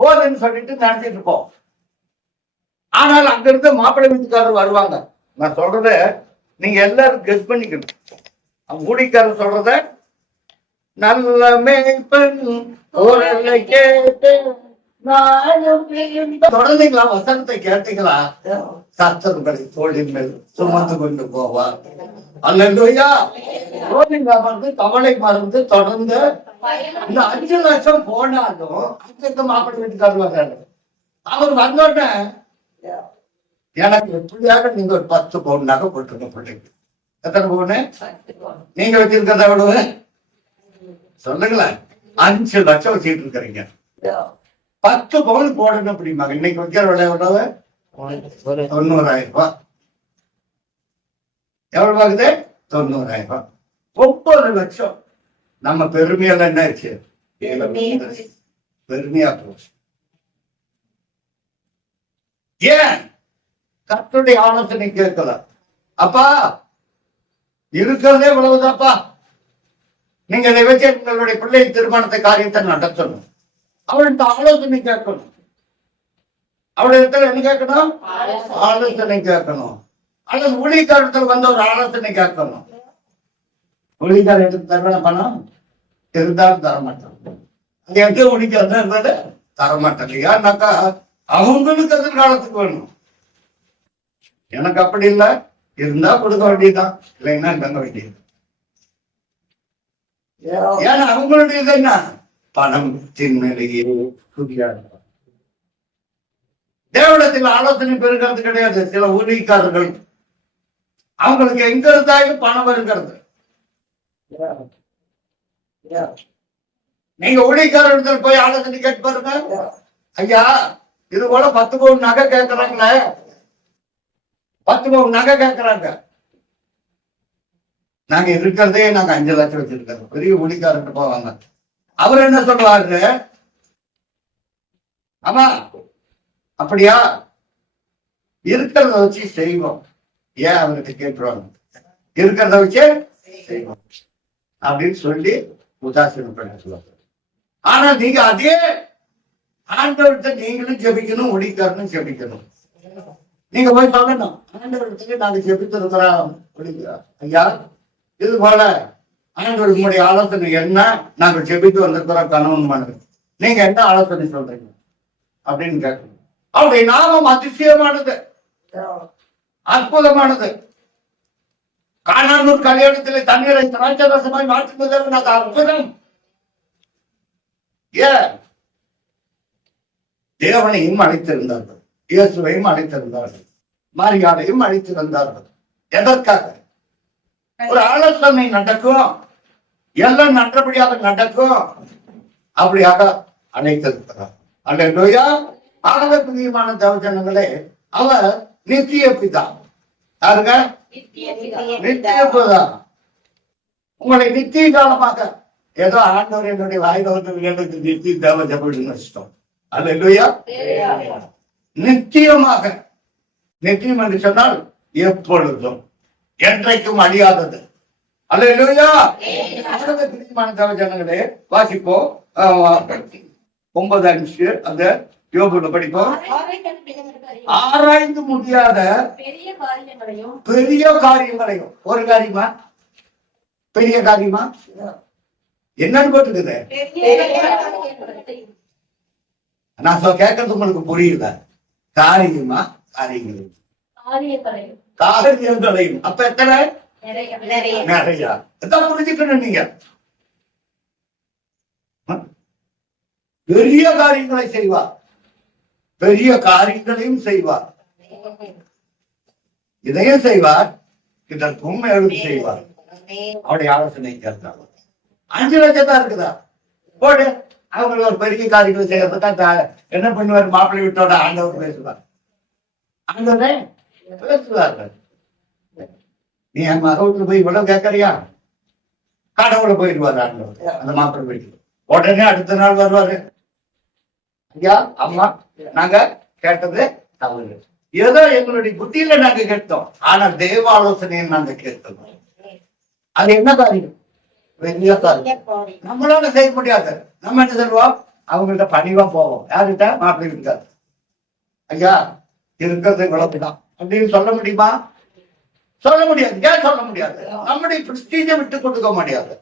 போதுன்னு சொல்லிட்டு நினைச்சிட்டு இருப்போம். ஆனால் அங்க இருந்து மாப்பிள்ளை வீட்டுக்காரர் வருவாங்க. நான் சொல்றத நீங்க எல்லாரும் கெஸ் பண்ணிக்கணும். ஊழிக்காரர் சொல்றத நல்ல மேய்ப்பன் குரலை கேட்டு தொடர்ந்தீங்களா? வசனத்தை கேட்டீங்களா? கர்த்தர்களை தோளின் மேல் சுமந்து கொண்டு போவார். அல்லேலூயா. மறந்து கவலை மறந்து தொடர்ந்து இந்த 5 லட்சம் போனாலும் அங்கிருந்து மாப்பிள்ளை வீட்டுக்காரர் வர்றாரு. அவர் வந்தோடனே எனக்கு எப்படியாக நீங்க ஒரு 10 பவுன் நகை போட்டுருங்க பிள்ளைக்கு. எத்தனை பவுனு நீங்க வச்சிருக்கிறத எவ்வளவு சொல்லுங்களேன்? 5 லட்சம் வச்சுட்டு இருக்கிறீங்க. 10 பவுன் போடணும் அப்படிம்பாங்க. இன்னைக்கு வைக்கிற விலை எவ்வளவு? 90,000 ரூபாய். எவ்வளவு ஆகுது? 90,000 ரூபாய். 9 லட்சம். நம்ம பெருமையெல்லாம் என்ன ஆச்சு? பெருமையா போச்சு. ஏன்? கர்த்தருடைய ஆலோசனை கேட்கல. அப்பா இருக்கிறதே இவ்வளவுதாப்பா, நீங்க இதை வச்சு உங்களுடைய பிள்ளை திருமணத்தை காரியத்தை நடத்தணும். அவள்கிட்ட ஆலோசனை கேட்கணும். அவளிடத்துல என்ன கேட்கணும்? ஆலோசனை கேட்கணும். அல்லது ஊழியக்காரத்தில் வந்து ஒரு ஆலோசனை கேட்கணும். ஊழியக்கார எடுத்து தருவன பணம் இருந்தாலும் தரமாட்டான். அது எங்க ஊழியக்காரது தரமாட்டாங்க. ஏன்னாக்கா அவங்களுக்கு எதிர்காலத்துக்கு வேணும். எனக்கு அப்படி இல்லை, இருந்தா கொடுக்க வேண்டியதுதான், இல்லைன்னா தங்க வேண்டியது. ஏன்னா அவங்களுடையது என்ன? பணம் தின்னிலேயே தேவனத்தில் ஆலோசனை பெறுகிறது கிடையாது. சில ஊழியக்காரர்கள் அவங்களுக்கு எங்க இருந்தாலும் பணம் வருகிறது. நீங்க ஊழியக்காரர்கள் போய் ஆலோசனை கேட்டு பாருங்க. ஐயா இது போல 10 பவுன் நகை கேட்கறாங்களே, 10 பவுன் நகை கேட்கறாங்க. நாங்க இருக்கிறதே நாங்க 5 லட்சம் வச்சிருக்கோம். பெரிய ஊழியக்காரர்கிட்ட போவாங்க. அவர் என்ன சொல்லுவாரு? ஆமா அப்படியா, இருக்கிறத வச்சு செய்வோம். ஏன் அவருக்கு கேட்டுருவாங்க? இருக்கிறத வச்சு செய்வோம் அப்படின்னு சொல்லி உதாசீனம் சொல்லுவாங்க. ஆனா நீங்க அதே ஆண்டவர்கிட்ட நீங்களும் ஜெபிக்கணும், ஒளிக்காரனும் ஜெபிக்கணும். நீங்க போய் சொல்லணும், ஆண்டவர்கிட்ட நாங்க ஜெபித்திருக்கிறோம், ஐயா இது போல ஆண்டவர் உங்களுடைய ஆலோசனை என்ன? நாங்க ஜெபித்து வந்திருக்கிறோம் கணவன் மனைவி, நீங்க என்ன ஆலோசனை சொல்றீங்க அப்படின்னு கேட்கணும். அவருடைய நாமம் அதிசயமானது, அற்புதமானது. கானானூர் கல்யாணத்திலே தண்ணீரை திராட்சரசமாய் மாற்றுவதற்கு நாங்கள் அற்புதம். ஏன்? தேவனையும் அழைத்திருந்தார்கள், இயேசுவையும் அழைத்திருந்தார்கள், மாரியாளையும் அழைத்திருந்தார்கள். எதற்காக? ஒரு ஆலோசனை நடக்கும், எல்லாம் நல்லபடியாக நடக்கும், அப்படியாக அழைத்திருக்கிறார். அல்லேலூயா. ஆகவே பிரியமான தேவஜனங்களே, அவர் நித்திய பிதா. யாருங்க? நித்திய பிதா. உங்களை நித்திய காலமாக ஏதோ ஆண்டவர் என்னுடைய வாயில வந்து நித்திய தேவ ஜபம் இஷ்டம். அல்லேலூயா. நிச்சயமாக, நிச்சயம் என்று சொன்னால் எப்பொழுதும் என்றைக்கும் அழியாதது. அல்லேலூயா. பிரியமான தேவ ஜனங்களே, வாசிப்போம் 9:5 அந்த யோபுல படிப்போம். ஆராய்ந்து முடியாத பெரிய காரியங்களையும், ஒரு காரியமா பெரிய காரியமா என்னன்னு போட்டுக்குது? நான் கேட்கறது உங்களுக்கு புரியல. காரியமா காரியங்களையும், காரியங்களையும். அப்ப எத்தனை? நிறைய. எதான் புரிஞ்சுக்கணும் நீங்க. பெரிய காரியங்களை செய்வார், பெரிய காரியங்களையும் செய்வார். இதையும் செய்வார், இதற்கும் மேலும் செய்வார். அவருடைய ஆலோசனை கேட்டார். 5 லட்சம் தான் இருக்குதா? போடு. அவங்களுக்கு ஒரு பெரிய காரியங்கள் செய்யறதுக்கா என்ன பண்ணுவார்? மாப்பிள்ளை வீட்டோட ஆண்டவர் பேசுவார். ஆண்டவரே பேசுவார்கள். நீ என் மகவுக்கு போய் இவ்வளவு கேட்கறியா? கடவுளை போயிடுவாரு ஆண்டவர் அந்த மாப்பிள்ளை வீட்டுக்கு. உடனே அடுத்த நாள் வருவாரு. ஐயா அம்மா, நாங்க கேட்டது தவறு. ஏதோ எங்களுடைய புத்தியில நாங்க கேட்டோம், ஆனா தேவ ஆலோசனையை நாங்க கேட்டோம். அது என்ன காரியம்? பெரிய காரியம். நம்மளால செய்ய முடியாது. நம்ம என்ன சொல்லுவோம்? அவங்கள்ட்ட பணிவா போவோம். யாருகிட்ட? மாப்பிள்ளை இருக்காது. ஐயா இருக்கிறது இவ்வளவுதான் அப்படின்னு சொல்ல முடியுமா? சொல்ல முடியாது. ஏன் சொல்ல முடியாது? நம்முடைய பிரஸ்டீஜை விட்டு கொடுக்க முடியாது.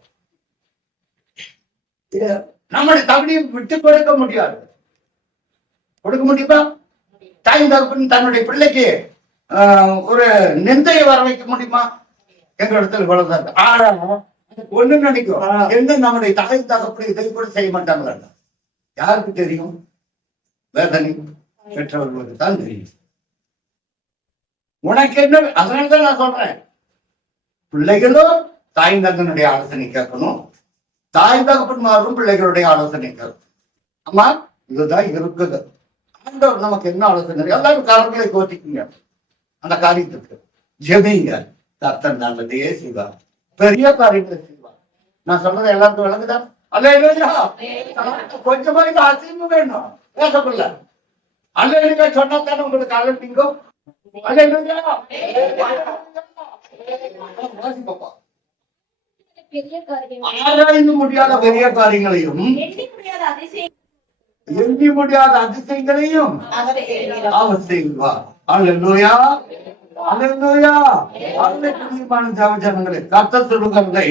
நம்முடைய தகுதியை விட்டு கொடுக்க முடியாது. கொடுக்க முடியுமா? தாய் தகப்பன் தன்னுடைய பிள்ளைக்கு ஒரு நிந்தையை வர வைக்க முடியுமா? எங்க இடத்துல இவ்வளவுதான். ஆனா ஒண்ணு நினைக்கும், என்ன நம்முடைய தாய் தகப்பன் இதை கூட செய்ய மாட்டாங்க. யாருக்கு தெரியும்? வேதனை பெற்றவர்களுக்கு தான் தெரியும். உனக்கு என்ன? அதனாலதான் நான் சொல்றேன், பிள்ளைகளும் தாய் தகப்பனுடைய ஆலோசனை கேட்கணும், தாய் தகப்பன்மாரும் பிள்ளைகளுடைய ஆலோசனை கேட்கணும். அம்மா இதுதான் இருக்குது. ஆண்டவர் நமக்கு என்ன ஆலோசனை? எல்லாரும் கரங்களை கோத்திக்குங்க, அந்த காரியத்துக்கு ஜெபிங்க. கர்த்தர் நல்லதையே செய்வார், பெரிய காரியங்களை செய்வார். நான் சொல்றது எல்லாருக்கும் விளங்குதா? அல்லேலூயா. கொஞ்சமா இந்த அசைவு வேணும் பேசக்குள்ள. அல்லேலூயா சொன்னா தானே உங்களுக்கு அலட்டிங்கோ. அல்லேலூயா. வாசிப்பா. ஆராய்ந்து முடியாத பெரிய காரியங்களையும் எண்ணி முடியாத அதிசயங்களையும் அவர் செய்வார். அல்லேலூயா. அல்லேலூயா. பிரியமான ஜனங்களே, கர்த்தர் சொல்லுகிறதை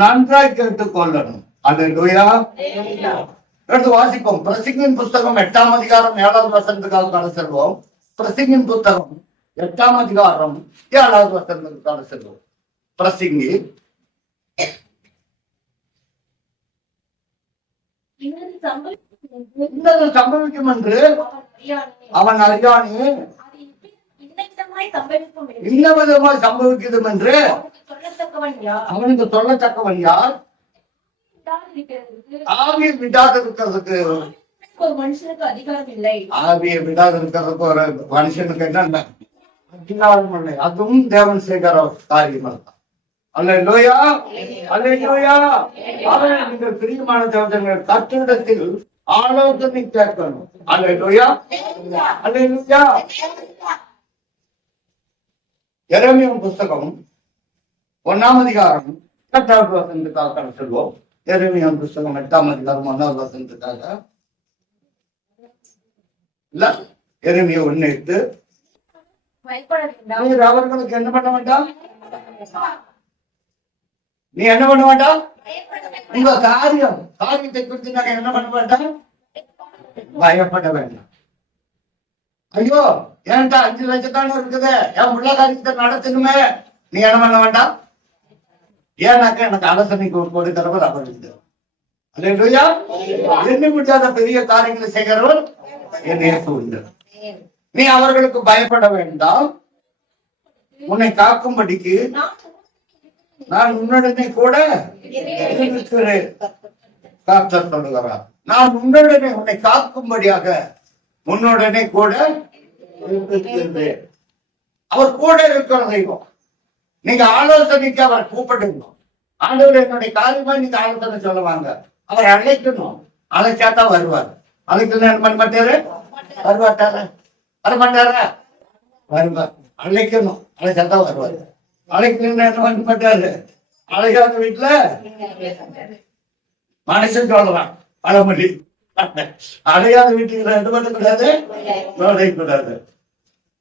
நன்றாய் கேட்டுக் கொள்ளணும். அல்லேலூயா. எடுத்து வாசிப்போம். பிரசங்கின் புஸ்தகம் 8ஆம் அதிகாரம் 7வது வசனத்துக்காக செல்வோம். பிரசங்கின் புத்தகம் 8ஆம் அதிகாரம் 7வது வசனத்துக்காக செல்வோம். பிரசங்கி இன்னது சம்பவிக்கும் என்று அவன் அறியானே, இன்ன விதமாய் சம்பவிக்கும் என்று அவனுக்கு சொல்லத்தக்கவன் யார்? ஆவியை விடாது இருக்கிறதுக்கு ஒரு மனுஷனுக்கு அதிகாரம் இல்லை. ஆவியை விடாது இருக்கிறதுக்கு ஒரு மனுஷனுக்கு என்ன அதிகாரம் இல்லை. அதுவும் தேவன் செய்கிற காரியம் தான். அல்லேலூயா. அல்லேலூயா. நீங்கள் பிரியமான தேவஜனங்கள் கர்த்தரிடத்தில் ஆலோசனை கேட்கணும். அல்லேலூயா. அல்லேலூயா. எரேமியா புஸ்தகம் 1ஆம் அதிகாரம் 8வது வசனத்துக்காக சொல்வோம். எரேமியா புஸ்தகம் 8ஆம் அதிகாரம் 1வது வசனத்துக்காக இல்ல, எரேமியா 1:8. நீர் அவர்களுக்கு என்ன பண்ண வேண்டாம்? நீ என்ன பண்ண வேண்டாம்? உங்க காரியத்தை குறித்து நாங்க என்ன பண்ண வேண்டாம்? பயப்பட வேண்டாம். ஐயோ ஏன்டா 5 லட்சம் தானே இருக்குது, என் உள்ள காரியத்தை நடத்தணுமே, நீ என்ன பண்ண வேண்டாம்? ஏன்னாக்க எனக்கு ஆலோசனைக்கு கொடுக்கிறவர் அவர் இருக்கு. அல்லேலூயா. எண்ணி முடியாத பெரிய காரியங்களை செய்கிறவர் என் இயேசு உண்டு. நீ அவர்களுக்கு பயப்பட வேண்டாம், உன்னை காக்கும்படிக்கு நான் உன்னுடனே கூட இருக்கிறேன். கர்த்தர் சொல்லுகிறார், நான் உன்னுடனே உன்னை காக்கும்படியாக உன்னுடனே கூட இருக்கிறேன். அவர் கூட இருக்கிற தெய்வம். நீங்க ஆலோசனைக்கு அவர் கூப்பிடணும். ஆண்டவர் என்னுடைய காரியமா நீங்க ஆலோசனை சொல்லுவாங்க. அவர் அழைக்கணும். அழைச்சாதான் வருவார். அழைக்கணும் என்ன பண்ண மாட்டாரு? வரமாட்டார? வரமாட்டாரா? வருவார். அழைக்கணும். அழைச்சாதான் வருவார். அழைக்கணும் என்ன பண்ண மாட்டாரு? அழைக்காத வீட்டுல மனுஷன் சொல்லலாம் பழமொழி. அழையாத வீட்டுக்கு என்ன பண்ணக்கூடாது? நுழையக்கூடாது.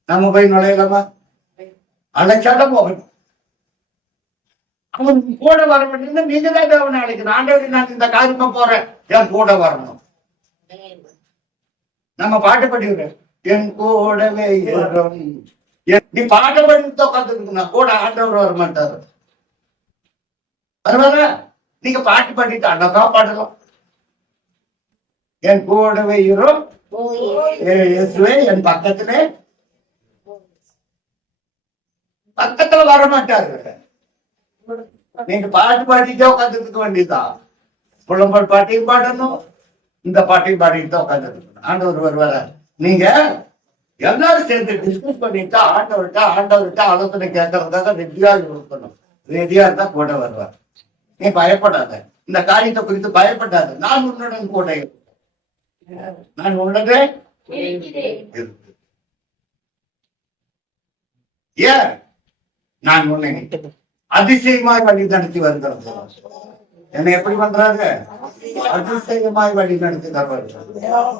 நம்ம போய் நுழையலாமா? அழைச்சாதான் போகணும். அவன் கூட வர வேண்டிய நீங்க தான் அவனை அழைக்கணும். ஆண்டவரை நான் இந்த காரியமா போறேன், என் கூட வரணும். நம்ம பாட்டு படிக்கிறேன், என் கூடவே நீ பாட்டு படி உட்காந்துருக்குன்னா கூட ஆண்டவர் வர மாட்டாரு. வருவாரா? நீங்க பாட்டு பாடிட்டு அண்ணதான் பாடலாம். என் கூடவே இயேசுவே என் பக்கத்துல வர மாட்டாரு. நீங்க பாட்டு பாடிட்டே உட்காந்துருக்க வேண்டியதுதான். புலம்பல் பாட்டையும் பாடணும், இந்த பாட்டையும் பாடிட்டு தான் உட்காந்துருக்கணும். ஆண்டவர் வருவார. நீங்க எல்லாரும் சேர்ந்து டிஸ்கஸ் பண்ணிட்டு ஆண்டவர்கிட்ட ஆலோசனை கேட்கறதுக்காக ரெடியா இருக்கணும். ரெடியா இருந்தா கூட வருவார். நீ பயப்படாத, இந்த காரியத்தை குறித்து பயப்படாத. நான் உன்னுடன் கூட நான் உன்னதே ஏன் நான் உன்னை அதிசயமாய் வழி நடத்தி வருகிறது. என்னை எப்படி பண்றாங்க? அதிசயமாய் வழி நடத்தி தருவார்கள்.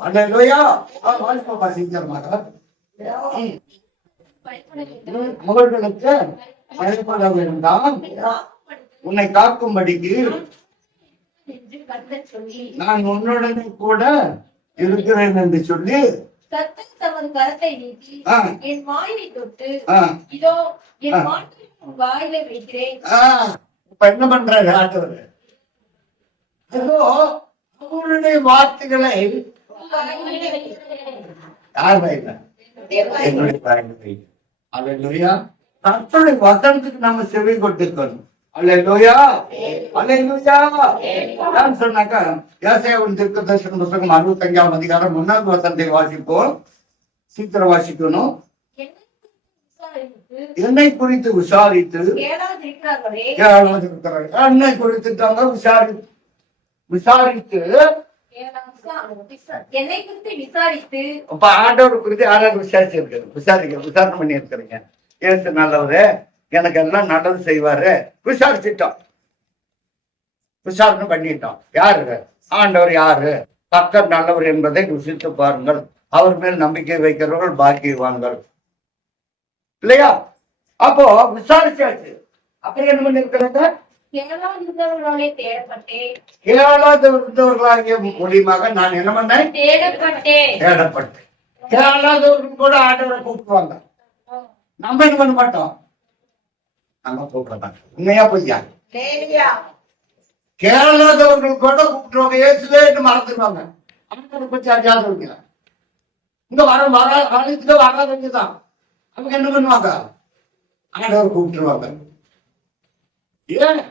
அல்லேலூயா. வாசிப்போமா சீக்கிரமாக. மகள்களுக்கு பயப்பட வேண்டாம், உன்னை காக்கும்படிக்கு நான் உன்னுடனே கூட இருக்கிறேன் என்று சொல்லி கர்த்தர் தமது கரத்தை நீட்டி என் வாயை தொட்டு இதோ என் மாட்டை உன் வாயில வைக்கிறேன். இப்ப என்ன பண்றாரு ஆண்டவர்? இதோ அவருடைய வார்த்தைகளை யார் வாயில? என்னுடைய வாயில வை. அல்லேலூயா. கர்த்தருடைய வசனத்துக்கு நாம செவி கொடுத்திருக்கணும். அல்லேலூயா. அல்லேலூயா. நான் சொன்னாக்கா ஏசாயாவின் தீர்க்கதரிசன புத்தகம் 65ஆம் அதிகாரம் 1ஆவது வசனத்தை வாசிப்போம். சீக்கிரம் வாசிக்கணும். என்னை குறித்து விசாரித்து என்னை குறித்து தாங்க விசாரித்து என்னை குறித்து விசாரித்து. அப்ப ஆண்டவர் குறித்து யாராவது விசாரணை பண்ணி இருக்கிறீங்க. ஏசு நல்லவரு, எனக்கு எல்லாம் நல்லது செய்வாரு. விசாரிச்சுட்டோம், விசாரணை பண்ணிட்டோம். யாரு? ஆண்டவர் யாரு? கர்த்தர் நல்லவர் என்பதை ருசித்து பாருங்கள், அவர் மேல் நம்பிக்கை வைக்கிறவர்கள் பாக்கியவான்கள். இல்லையா? அப்போ விசாரிச்சாச்சு. அப்புறம் என்ன பண்ணி இருக்கிறாங்க? கேளாதவர்களாகிய மூலியமாக நான் என்ன பண்ணேன்? தேடப்பட்டேன். கேளாதவர்கள் கூட ஆண்டவரை கூப்பிடுவாங்க. நம்ம என்ன பண்ண மாட்டோம்? நம்ம கூப்பிட மாட்டோம். உண்மையா பொய்யா? கேளாதவர்கள் கூட கூப்பிட்டுருவாங்க. இயேசுவே மறந்துடுவாங்க. ஆண்டவரை பற்றி அறியாதவங்க இங்க காலத்துல வராதவங்கதான். அவங்க என்ன பண்ணுவாங்க? ஆண்டவர் கூப்பிட்டுருவாங்க. ஏன்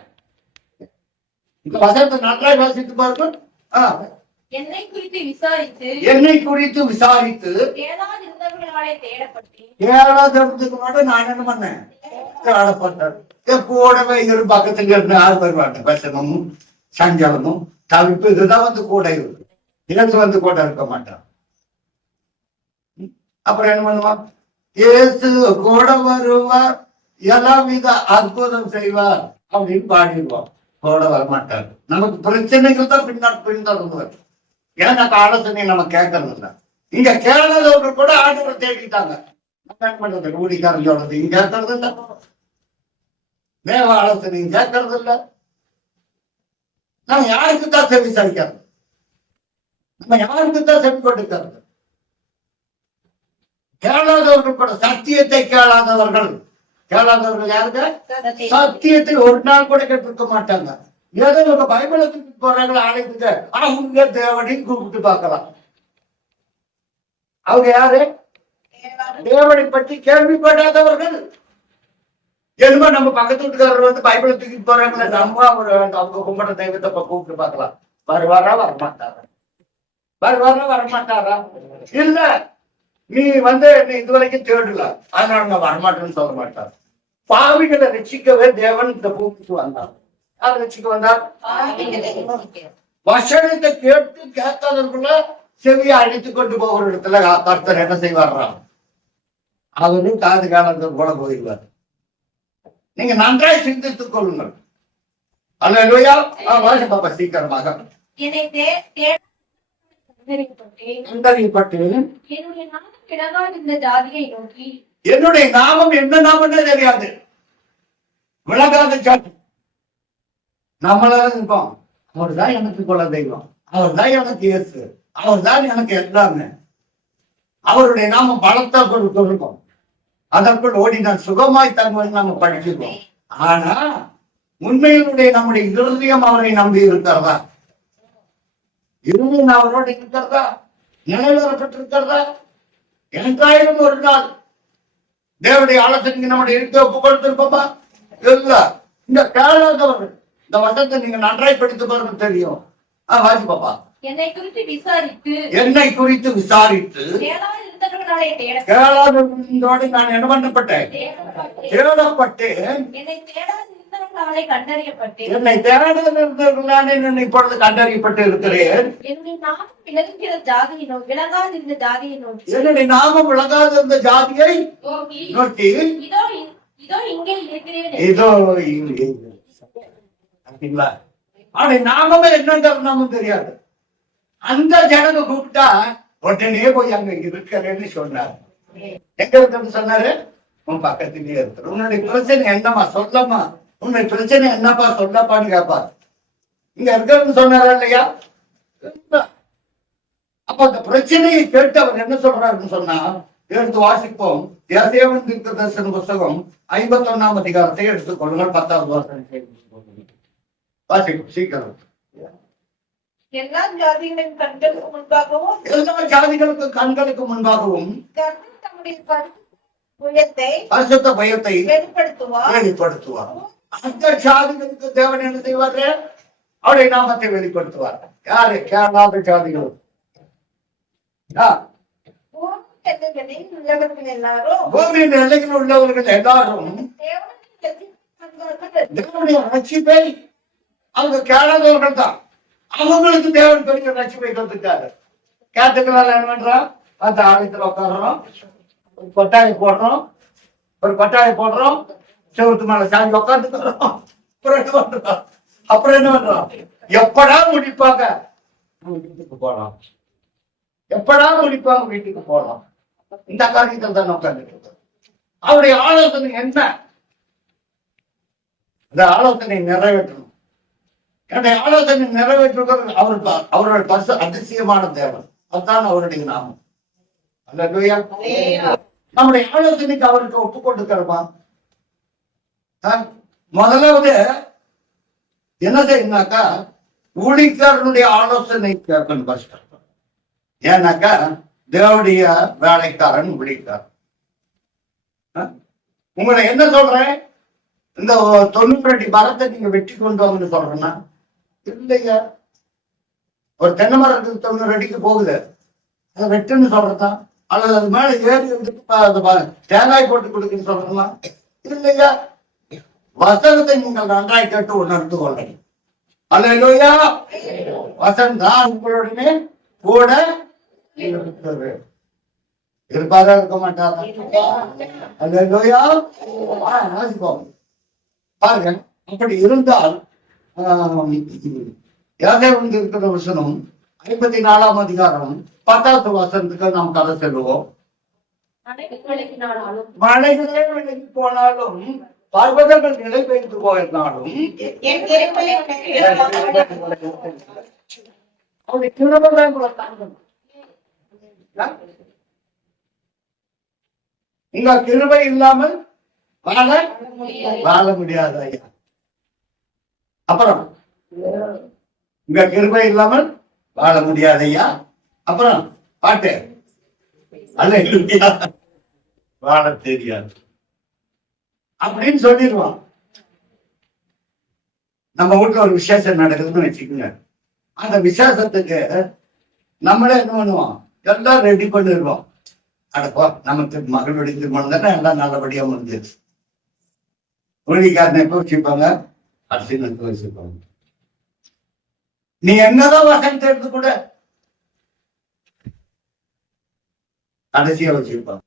இந்த வசனத்தை நன்றாய் வாசித்து பாருங்க. என்னை குறித்து விசாரித்து கேளாதவர்களுக்கு மட்டும் நான் என்ன பண்ணேன்? தேடப்பட்டேன். கூடவே இரு பக்கத்துல இருந்து யாரு வருவாங்க? வசனமும் சஞ்சலமும் தவிப்பு இதுதான் வந்து கூட இருக்கு. இழந்து வந்து கூட இருக்க மாட்டான். அப்புறம் என்ன பண்ணுவான்? இயேசு கூட வருவார், எல்லாவித அற்புதம் செய்வார் அப்படின்னு பாடிடுவோம். கூட வரமாட்டார். நமக்கு பிரச்சனைகள் தான் பின்தொடர்ந்து. ஏன்னா ஆலோசனை நம்ம கேட்கறது இல்லை. இங்க கேளாதவர்கள் கூட ஆண்டவரை தேடிட்டாங்க. பண்றது ஊழிக்காரன் சொல்றதையும் கேட்கறது இல்ல, தேவ ஆலோசனையும் கேட்கறது இல்ல. நம்ம யாருக்குத்தான் செவி சாய்க்கிறது? நம்ம யாருக்குத்தான் செவி கொடுக்கிறது? கேளாதவர்கள் கூட சத்தியத்தை கேளாதவர்கள் யாருங்க? சத்தியத்தை ஒரு நாள் கூட கேட்டிருக்க மாட்டாங்க. ஏதோ ஒரு பைபிளத்துக்கு போறாங்களா அழைப்புங்க, அவங்க தேவனையும் கூப்பிட்டு பார்க்கலாம். அவங்க யாரு? தேவனை பற்றி கேள்விப்படாதவர்கள். என்னமோ நம்ம பக்கத்து வீட்டுக்காரர் வந்து பைபிளை தூக்கிட்டு போறாங்களா, நம்ம அவங்க கும்பிட தெய்வத்தை கூப்பிட்டு பார்க்கலாம். வருவாரா வரமாட்டாரா? இல்ல, நீ நீ இதுவரைக்கும் தேடல, அதனால நான் வரமாட்டேன்னு சொல்ல மாட்டார். பாவிகளை ரட்சிக்கவே தேவன் இந்த பூமிக்கு வந்தார். யார் ரட்சிக்க வந்தார்? வசனத்தை கேட்டு கேட்காதவர்கள செவியை அழைத்து கொண்டு போகிற இடத்துல கர்த்தர் என்ன செய்வாராம்? அவரும் காது காலத்தில் போல போயிடுவார். நீங்க நன்றாய் சிந்தித்துக் கொள்ளுங்கள். அல்லேலூயா. பாப்பா சீக்கிரமாக. என்னுடைய நாமம் என்ன நாமம்னே தெரியாது, விளங்காத சாட்சி. நம்மளால இருப்போம், அவர் தான் எனக்கு குல தெய்வம், அவர் தான் எனக்கு இயேசு, அவர் தான் எனக்கு எல்லாமே. அவருடைய நாமம் பலத்தால் கொடுத்திருக்கோம். அதற்குள் ஓடி நான் சுகமாய் தங்குவது நாம படிச்சிருக்கோம். ஆனா உண்மையினுடைய நம்முடைய இருதயம் அவரை நம்பி இருக்கிறதா? இருதயம் அவரோடு இருக்கிறதா? நிலைநிறுத்தப்பட்டிருக்கிறதா? என்றாயிரம் ஒரு நாள் தேவனுடைய ஆலோசனைக்கு நம்முடைய இருக்க ஒப்பு கொடுத்திருப்போமா? இல்ல. இந்த கேளாதவர்கள் இந்த வசனத்தை நீங்க நன்றாய் படித்து பாருங்க தெரியும். வாசி பாப்பா. என்னை குறித்து விசாரித்து கேளாதோடு நான் என்ன பண்ணப்பட்டேன்? தேடப்பட்டேன். என்னை தேடாதிருந்தவர்களாலே கண்டறியப்பட்டேன். என்னை தேடாதிருந்தவர்களாலே நான் இப்பொழுது கண்டறியப்பட்டு இருக்கிறேன். என்னுடைய நாமம் விளங்குகிற ஜாதியை நோக்கி, விளங்காதிருந்த ஜாதியை நோக்கி, என்னுடைய நாமம் விளங்காதிருந்த ஜாதியை நோக்கி இதோ இதோ இங்கே இருக்கிறேன். இதோ இங்கே. ஆனா நாமமே என்னங்கிறது நமக்கு தெரியாது. அந்த ஜனங்க கூப்பிட்டா உடனே போய் அங்க இருக்கிறேன்னு சொன்னார். எங்க இருக்கிறது சொன்னாரு? உன் பக்கத்திலேயே இருக்கிற. உன்னுடைய பிரச்சனை என்னமா சொல்லமா? உன்னுடைய பிரச்சனை என்னப்பா சொல்லப்பான்னு கேட்பார். இங்க இருக்கிறது சொன்னாரா இல்லையா? அப்ப அந்த பிரச்சனையை கேட்டு அவர் என்ன சொல்றாருன்னு சொன்னா, எடுத்து வாசிப்போம். தேவன் தீர்க்கதரிசன புஸ்தகம் 51ஆம் அதிகாரத்தை எடுத்துக்கொள்ளுங்கள். 10வது வசனம் வாசிப்போம் சீக்கிரம். எல்லா ஜாதிகளின் கண்களுக்கு முன்பாகவும், எல்லா ஜாதிகளுக்கு கண்களுக்கு முன்பாகவும் தம்முடைய பரிசுத்த பயத்தை வெளிப்படுத்துவார். அந்த ஜாதிகளுக்கு தேவன் என்ன செய்வாரு? அவருடைய நாமத்தை வெளிப்படுத்துவார். யாரு? கேளாத ஜாதிகள். பூமியின் எல்லையில் உள்ளவர்கள் எல்லாரும் தேவனுடைய ரட்சிப்பை அவங்க கேளாதவர்கள் தான். அவங்களுக்கு தேவன் பெரிய ரட்சிப்பை கொடுத்துட்டாரு. கேட்டுக்களால் என்ன பண்றோம்? அந்த ஆலயத்துல உட்காடுறோம், ஒரு கொட்டாயை போடுறோம், செவத்து மேல சாஞ்சி உட்காந்துக்கிறோம். அப்புறம் என்ன பண்றோம்? எப்படா முடிப்பாங்க வீட்டுக்கு போறோம், வீட்டுக்கு போறோம். இந்த காரியத்தில் தான் உட்காந்துட்டு இருக்கோம். அவருடைய ஆலோசனை என்ன? இந்த ஆலோசனை நிறைவேற்றணும். என்னுடைய ஆலோசனை நிறைவேற்றுவது அவருடைய பரிசு அதிசயமான தேவன். அதுதான் அவருடைய நாமம். அல்லேலூயா. நம்முடைய ஆலோசனைக்கு அவருக்கு ஒப்பு கொடுக்கிறோமா? முதலாவது என்ன செய்யணும்னாக்கா, ஊழியக்காரனுடைய ஆலோசனை கேட்கணும் ஃபர்ஸ்ட். ஏன்னாக்கா தேவனுடைய வேலைக்காரன் ஊழியக்காரன். உங்களை என்ன சொல்றேன்? இந்த 90 அடி மரத்தை நீங்க வெட்டி கொண்டு வாங்கன்னு சொல்றேன்னா இல்லையா? ஒரு தென்னை மரத்துக்கு 90 அடிக்கு போகுது, அதை வெட்டுன்னு சொல்றதா? அல்லது அது மேல ஏறி தேங்காய் போட்டு கொடுக்குன்னு சொல்றதுமா? இல்லையா? வசனத்தை நீங்கள் நன்றாய் கேட்டு உணர்ந்து கொள்ளணும். அல்லேலூயா. வசனம் தான் உங்களுடனே கூட இருப்பாரா, இருக்க மாட்டாரா? அல்லேலூயா. வாசிப்போம் பாருங்க. அப்படி இருந்தால் யாதேவன் இருக்கிற வசனம் 54ஆம் அதிகாரம் 10வது வசனத்துக்கு நாம் கதை செல்வோம். மலைகளே விலகி போனாலும், பர்வதங்கள் நிலை பெய்து போயிருந்தாலும், அவருடைய கிருபைதான் கூட தாங்கணும். இங்க கிருபை இல்லாமல் வாழ முடியாது ஐயா. அப்புறம் இங்க கிருபை இல்லாமல் வாழ முடியாது ஐயா. அப்புறம் பாட்டு அல்லேலூயா, வாழ தெரியாது அப்படின்னு சொல்லிடுவான். நம்ம வீட்டுல ஒரு விசேஷம் நடக்குதுன்னு வச்சுக்கோங்க. அந்த விசேஷத்துக்கு நம்மளே என்ன பண்ணுவோம்? எல்லாம் ரெடி பண்ணிடுவோம். அடப்போ, நமக்கு மகளுடைய திருமணம் தானே, எல்லாம் நல்லபடியா முடிஞ்சிருச்சு. ஊழிக்காரனை எப்ப வச்சுப்பாங்க? அரிசி நட்டு வச்சுப்பாங்க. நீ என்னதான் வசனத்தை எடுத்து கூட கடைசியா வச்சிருப்பாங்க.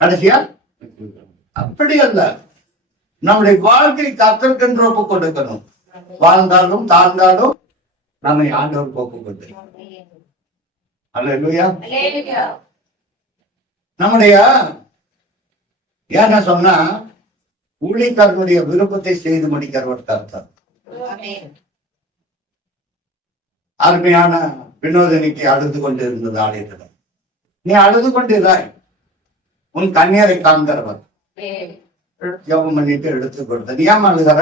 கடைசியா அப்படி அல்ல. நம்முடைய வாழ்க்கை கர்த்தருக்கென்று ஒப்பு கொடுக்கணும். வாழ்ந்தாலும் தாழ்ந்தாலும் நம்மை ஆண்டவர் ஒப்பு கொடுக்கணும். அல்லேலூயா. நம்முடைய ஏன்னா சொன்னா ஊழியக்காரனுடைய விருப்பத்தை செய்து முடிக்கிறவர் கர்த்தர். அருமையான வினோதனிக்கு அழுது கொண்டிருந்தது ஆலயத்துல. நீ அழுது கொண்டிருந்தாய், உன் கண்ணீரை காண்கிறவர் ஜெபம் பண்ணிட்டு எடுத்து கொடுத்த. நீ ஏன் அழுகிற?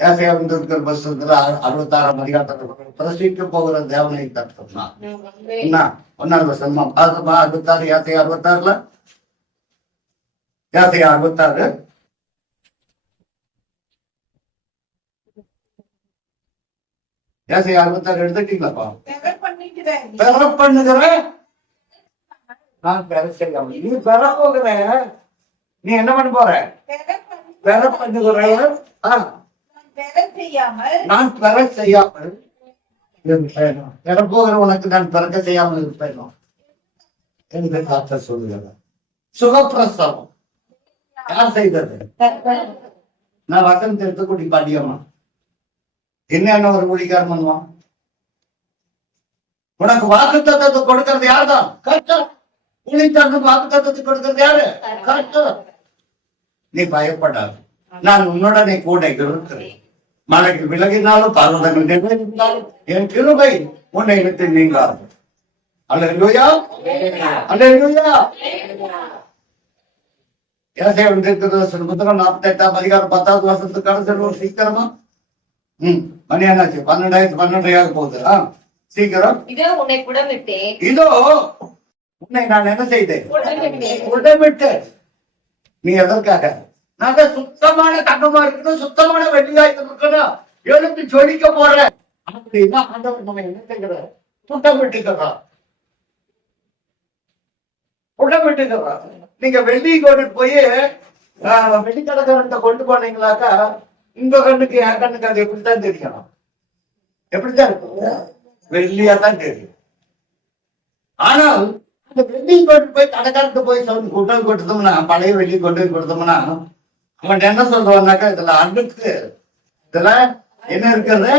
ஏசாயாவின் புஸ்தகத்துல 66ஆம் அதிகாரத்துல பிரசிக்க போகிற தேவனை கர்த்தர் என்ன 1வது வசனம் 66 ஏசாயா 66ல ஏசாயா 66 1 ஏசாயா 66 எடுத்துட்டீங்களாப்பா? பெற பண்ணிக்கிறேன். பெற பண்ணுகிற நான் பெற செய்யாமல். நீ பெற போகிற, நீ என்ன பண்ண போற? பெற பண்ணுகிற நான் பெற செய்யாமல் நான் பெற செய்யாமல் இருப்பேன். பெற போகிற உனக்கு நான் பிறக்க செய்யாமல் இருப்பேன் என்று கர்த்தர் சொல்லுகிறார். சுகப்பிரசவம் யார் செய்தது? நான் வசனத்தை எடுத்துக்கூடி பாடியம்மா. என்ன ஒரு ஊழிக்காரன் பண்ணுவான்? உனக்கு வாக்கு தத்தத்தை கொடுக்கறது யாருதான்? கர்த்தர். ஊழியக்காரனுக்கு வாக்கு தத்தத்தை கொடுக்கறது யாரு? கர்த்தர். நீ பயப்படாது, நான் உன்னுடனே கூட இருக்கிறேன். மலைக்கு விலகினாலும் பர்வதங்கள் நிறைந்தாலும் என் கிருபை உன்னை விட்டு நீங்காது. அல்லேலூயா, அல்லேலூயா. ஏசாயா புத்தகம் 48ஆம் அதிகாரம் 10வது வசனத்துக்கு கடைசி சீக்கிரமா. மணி என்னாச்சு? 12 போகுது. சீக்கிரம். இதோ உன்னை புடமிட்டேன். இதோ உன்னை நான் என்ன செய்தேன்? புடமிட்டேன். நீ எதற்காக? நாங்க சுத்தமான தங்கமா இருக்கணும், சுத்தமான வெள்ளியா இருக்கணும், எழுந்து ஜொலிக்க போறேன் அப்படின்னா ஆண்டவர் நம்ம என்ன செய்கிறார்? புடமிட்டுக்கிறார். புடமிட்டுக்கிறார். நீங்க வெள்ளி கொண்டு போய் வெள்ளிக்கடக்காரன் கொண்டு போனீங்களாக்கா உங்க கண்ணுக்கு என் கண்ணுக்கு அது எப்படித்தான் தெரியும்? எப்படித்தான் இருக்கும்? வெள்ளியா தான் தெரியும். ஆனால் அந்த வெள்ளி கொண்டு போய் கடைக்காரத்து போய் சொல்லி கூட்டம் கொடுத்தோம்னா, பழைய வெள்ளி கொண்டு போய் கொடுத்தோம்னா அவன் என்ன சொல்றான்னாக்கா இதுல அழுக்கு, இதுல என்ன இருக்கிறது?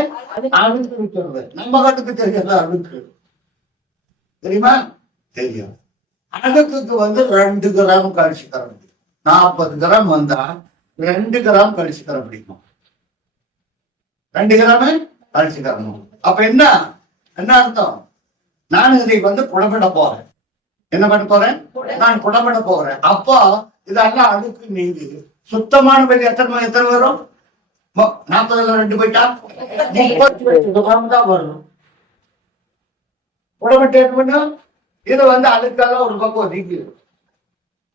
அழுக்கு இருக்கிறது. நம்ம கண்ணுக்கு தெரியாது அழுக்கு. தெரியுமா? தெரியும். அழுக்குக்கு 2 கிராம் கழிச்சுக்கரம். 40 கிராம் வந்தா 2 கிராம் கழிச்சுக்கரம் பிடிக்கும். 2 கிராம் கழிச்சுக்கரணும். அப்ப என்ன என்ன அர்த்தம்? நான் இதை புடமிட போறேன். என்ன பண்ண போறேன்? நான் புடமிட போறேன். அப்போ இதெல்லாம் அழுக்கு நீங்கி சுத்தமான வெள்ளி எத்தனை வரும்? 40ல 2 போயிட்டா 38 கிராம் தான் வரும். புடமிட்டு என்ன பண்ணும்? இது அழுக்கால ஒரு பக்கம் நீங்கி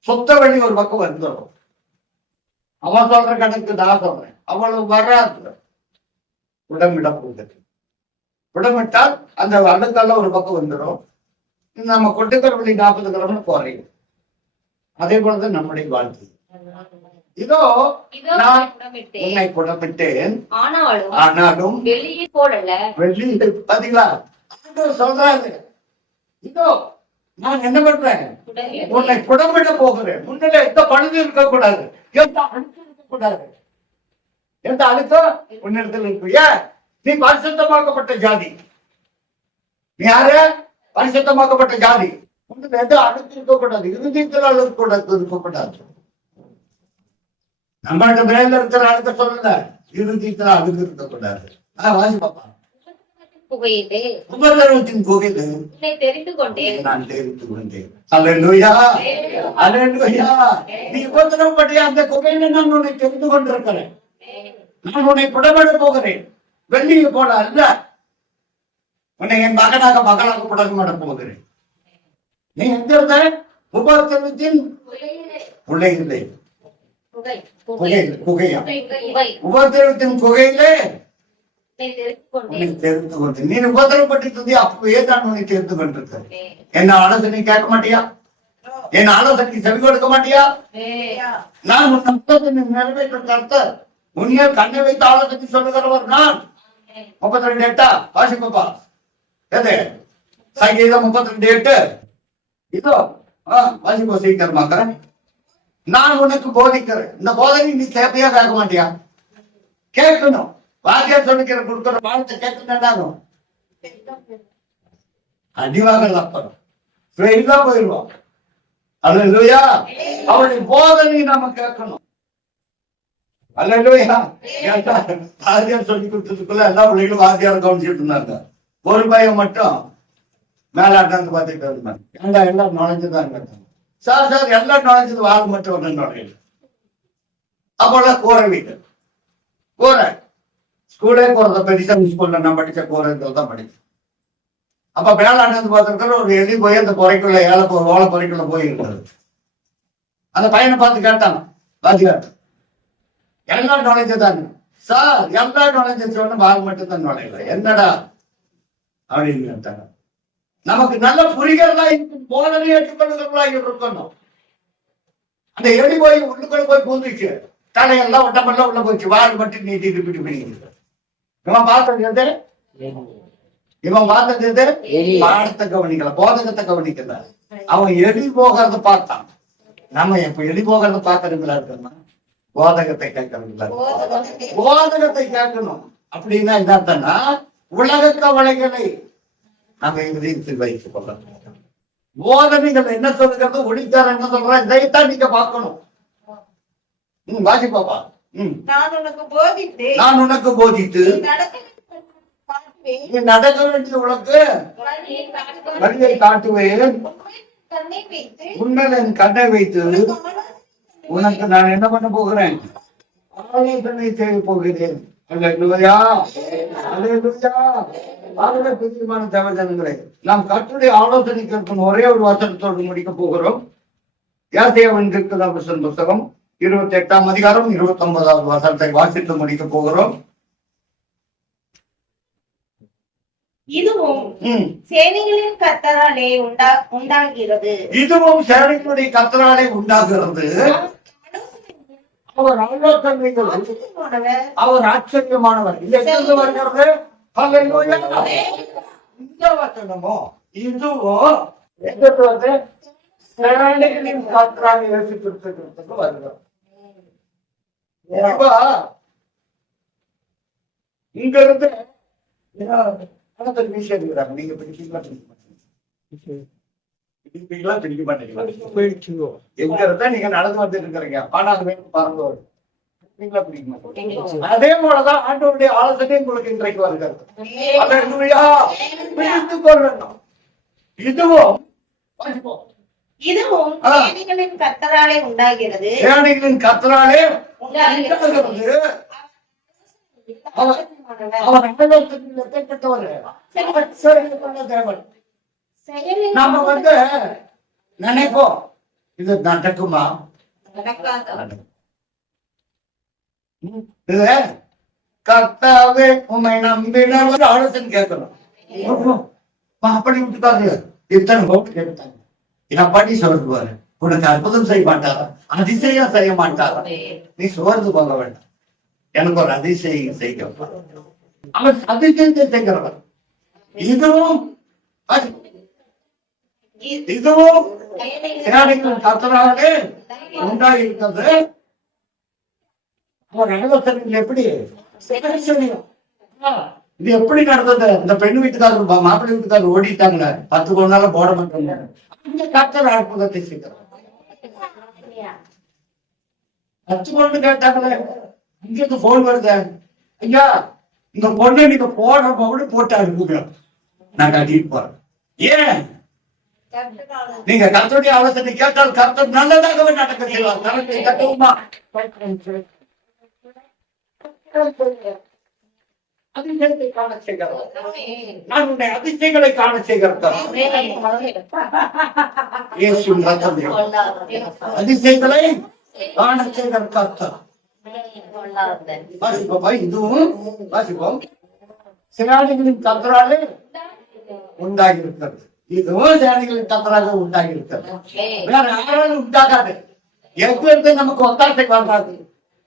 சுத்த வெள்ளி ஒரு பக்கம் வந்துடும். அவன் சொல்ற கணக்கு நான் சொல்றேன், அவ்வளவு வராது. புடமிட போகுது. புடமிட்டால் அந்த அழுக்கால ஒரு பக்கம் வந்துடும். நம்ம கொட்டுக்கிற வெள்ளி 40 கிராம் குறையும். அதே போலதான் நம்முடைய வாழ்க்கை. இதோ நான் உன்னை புடமிட்டேன், ஆனாலும் வெள்ளியை போடல. வெள்ளி பாத்தீங்களா? சொல்றாரு, இதோ நான் என்ன பண்றேன்? உன்னை புடமிட போகிறேன். முன்னில எந்த பழுது இருக்கக்கூடாது, எந்த அழுக்கு இருக்கக்கூடாது. எந்த அழுக்கம் உன்னிடத்தில் இருக்கு? ஏன்? நீ பரிசுத்தமாக்கப்பட்ட ஜாதி. நீ யாரு? பரிசுத்தமாக்கப்பட்ட ஜாதி. உன்னில் எந்த அழுக்கு இருக்கக்கூடாது, இருதயத்தில் அழுக்கு இருக்கக்கூடாது. நம்மகிட்ட மேல இருக்கிற அழுக்க சொல்லல, இருதயத்தில் அழுக்கு இருக்கக்கூடாது. வாசி பாப்பா. உபத்திரவத்தின் புகையிலே தெரிந்து கொண்டேன், நான் தெரிந்து கொண்டேன். அல்லேலூயா, அல்லேலூயா. நீ உபத்திரவப்பட்டிய அந்த புகையில நான் உன்னை தெரிந்து கொண்டிருக்கிறேன். நான் உன்னை புடமிட போகிறேன். வெள்ளியை போல அல்ல, உன்னை என் மகளாக புடமிட போகிறேன். நீ எங்க இருந்த? உபத்திரவத்தின் புகையிலே. புகையா? உபத்திரவத்தின் புகையிலே தெரிந்து கொண்டு. நீ உபத்திரப்பட்டு அப்பவே தான் உன்னை தெரிந்து கொண்டிருக்க. என்ன ஆலோசனை கேட்க மாட்டியா? என் ஆலோசனைக்கு செவி கொடுக்க மாட்டியா? நான் உன் நிறைவேற்ற கர்த்தர். உன்னியால் கண்ணை வைத்து ஆலோசனை சொல்லுகிறவர் நான். 32:8 வாசிப்பா. எது? சங்கீதம் 32:8. இதோ வாசிப்பா சீக்கிரமாக. நான் உனக்கு போதிக்கிறேன். இந்த போதனை நீ கேட்பியா கேட்க மாட்டியா? கேட்கணும். வாத்தியார் சொல்லிக்கிற கொடுக்கிற பாடத்தை கேட்கணும். அடிவாக அப்புறம் போயிடுவோம். அல்லேலூயா. அவருடைய போதனை நாம கேட்கணும். அல்லேலூயா. வாத்தியார் சொல்லி கொடுத்ததுக்குள்ள எல்லா பிள்ளைகளும் வாத்தியார் கவனிச்சுட்டு இருந்தாங்க. ஒரு பையன் மட்டும் மேலாட்டாந்து பார்த்துட்டு இருந்தாங்க. எல்லாம் நுழைஞ்சுதான் கேட்டாங்க. சார் எல்லாம் நுழைஞ்சது, வாழ் மட்டும் ஒண்ணு நுழையல. அப்போல்லாம் கூரை வீட்டு கூரை ஸ்கூலே போறத பெருசா ஸ்கூல்ல நான் படிச்ச கூரைதான் படிச்சேன். அப்ப மேலாண்டு பார்த்துருக்கிற ஒரு எலி போய் அந்த குறைக்குள்ள ஓலை பொறைக்குள்ள போயிருக்கிறது. அந்த பையனை பார்த்து கேட்டான் வாத்தியார், எல்லாம் நுழைஞ்சுதாங்க. சார் எல்லாம் நுழைஞ்சிச்சோன்னு பாக மட்டும்தான் நுழையல. என்னடா அப்படின்னு கேட்டாங்க. நமக்கு நல்ல புரிகிறதா இருக்கும், போதனை ஏற்றுக்கொள்ளுகிறதா இருக்கணும். அந்த எலி போய் உள்ளுக்குள்ள போய் பூந்துச்சு, தலையெல்லாம் ஒட்டமெல்லாம் உள்ள போச்சு, வாழ் மட்டும் நீட்டி ரிப்பீட் பண்ணிக்கிறது. இவன் பார்த்தது இவன் பார்த்தது பாடத்தை கவனிக்கல, போதகத்தை கவனிக்கல. அவன் எலி போகிறத பார்த்தான். நம்ம இப்ப எலி போகிறத பார்க்கறதுங்களா இருக்கணும்னா போதகத்தை கேட்கறதுங்களா, போதகத்தை கேட்கணும். அப்படின்னா என்னன்னா உலக கவலைகளை நம்ம இதயத்தில் வைத்துக் கொள்ளணும். போதனைகள் என்ன சொல்லுகிறது, ஒளித்தார் என்ன சொல்ற, இதைத்தான் நீங்க பார்க்கணும். வாசி பாப்பா. நான் உனக்கு போதித்து நீ நடக்க வேண்டிய உனக்கு வழியை காட்டுவேன், உண்மையில என் கண்ணை வைத்து உனக்கு நான் என்ன பண்ண போகிறேன், ஆலோசனை செய்ய போகிறேன். அல்லேலூயா, அல்லேலூயா. பிரியமான தேவஜனங்களே, நாம் கர்த்தருடைய ஆலோசனை கேட்கும் ஒரே ஒரு வசனத்தோடு முடிக்க போகிறோம். யாசேயாவின் தீர்க்கதரிசன புத்தகம் 28ஆம் அதிகாரம் 29வது வசனத்தை வாசித்து முடிக்க போகிறோம். இதுவும் சேனைகளின் கர்த்தராலே உண்டாகிறது. இதுவும் சேனைகளுடைய கர்த்தராலே உண்டாகிறது. அவர் ஆலோசனைகள், அவர் ஆச்சரியமானவர். எங்கிருந்து வருகிறது? அல்லேலூயா. இந்த வசனமோ இதுவோ எங்கிருந்து வந்து சேனைகளின் கர்த்தராலே யோசித்திருக்கிறதுக்கு வருகிறது. இங்க இருந்து வீசி எடுக்கிறாங்க. நீங்க பிடிப்பீங்களா பிடிக்க மாட்டீங்களா? எங்க இருந்தா நீங்க நடந்து வந்து இருக்கிறீங்க, பாடாது வேணும் பாருங்க. அதே போலதான் ஆண்டவருடைய ஆலோசனை உங்களுக்கு இன்றைக்கு வருகிறது. பிடித்துக் கொள்ளணும். இதுவும் சேனைகளின் கர்த்தராலே உண்டாகிறது. சேனைகளின் கர்த்தராலே உண்டாகிறது. அவர் நம்ம வந்து நினைப்போம் இது நடக்குமா, இது கர்த்தாவே உண்மை நம்பினவர் ஆலோசனை கேட்கணும். அப்படி விட்டுக்காது. இத்தனை போட்டு கேட்டாங்க, என்ன பண்ணி சொல்லுவாரு, உனக்கு அற்புதம் செய்ய மாட்டாரா, அதிசயம் செய்ய மாட்டாரா, நீ சோர்ந்து போக வேண்டாம், எனக்கு ஒரு அதிசயம் செய்ய அவர் அதிசயத்தை செய்கிறவர். இதுவும் கர்த்தராலே உண்டாயிருக்கிறது. அவர் ஆலோசனைகள் எப்படி இது எப்படி நடந்தது? இந்த பெண் வீட்டுக்காரர் மாப்பிள்ளை வீட்டுக்காரர் ஓடிட்டாங்க, 10 கொண்டால போட மாட்டாங்க. கர்த்தர் அற்புதத்தை செய்கிறார். 10 கொண்டு கேட்டாங்களே, இங்கிருந்து போன் வருது, ஐயா இந்த பொண்ணை நீங்க போடுற போட்டு அனுப்புங்க, நான் கட்டிட்டு போறேன். ஏன்? நீங்க கர்த்தருடைய ஆலோசனை கேட்டால் கர்த்தர் நல்லதாகவே நடக்க செய்வார். கரத்தை தட்டுவோமா? அதிசயத்தை காண செய்கிறார். நான் உன்னை அதிசயங்களை காண செய்கிறார். அதிசயங்களை காண செய்கிற கர்த்தர். இதுவும் வாசிப்போம். சேனைகளின் கர்த்தராலே உண்டாகி இருக்கிறது. இதுவும் சேனைகளின் கர்த்தராக உண்டாகி இருக்கிறது. வேற யாராலும் உண்டாகாது. எங்கிருந்து நமக்கு ஒத்தாசை வராது.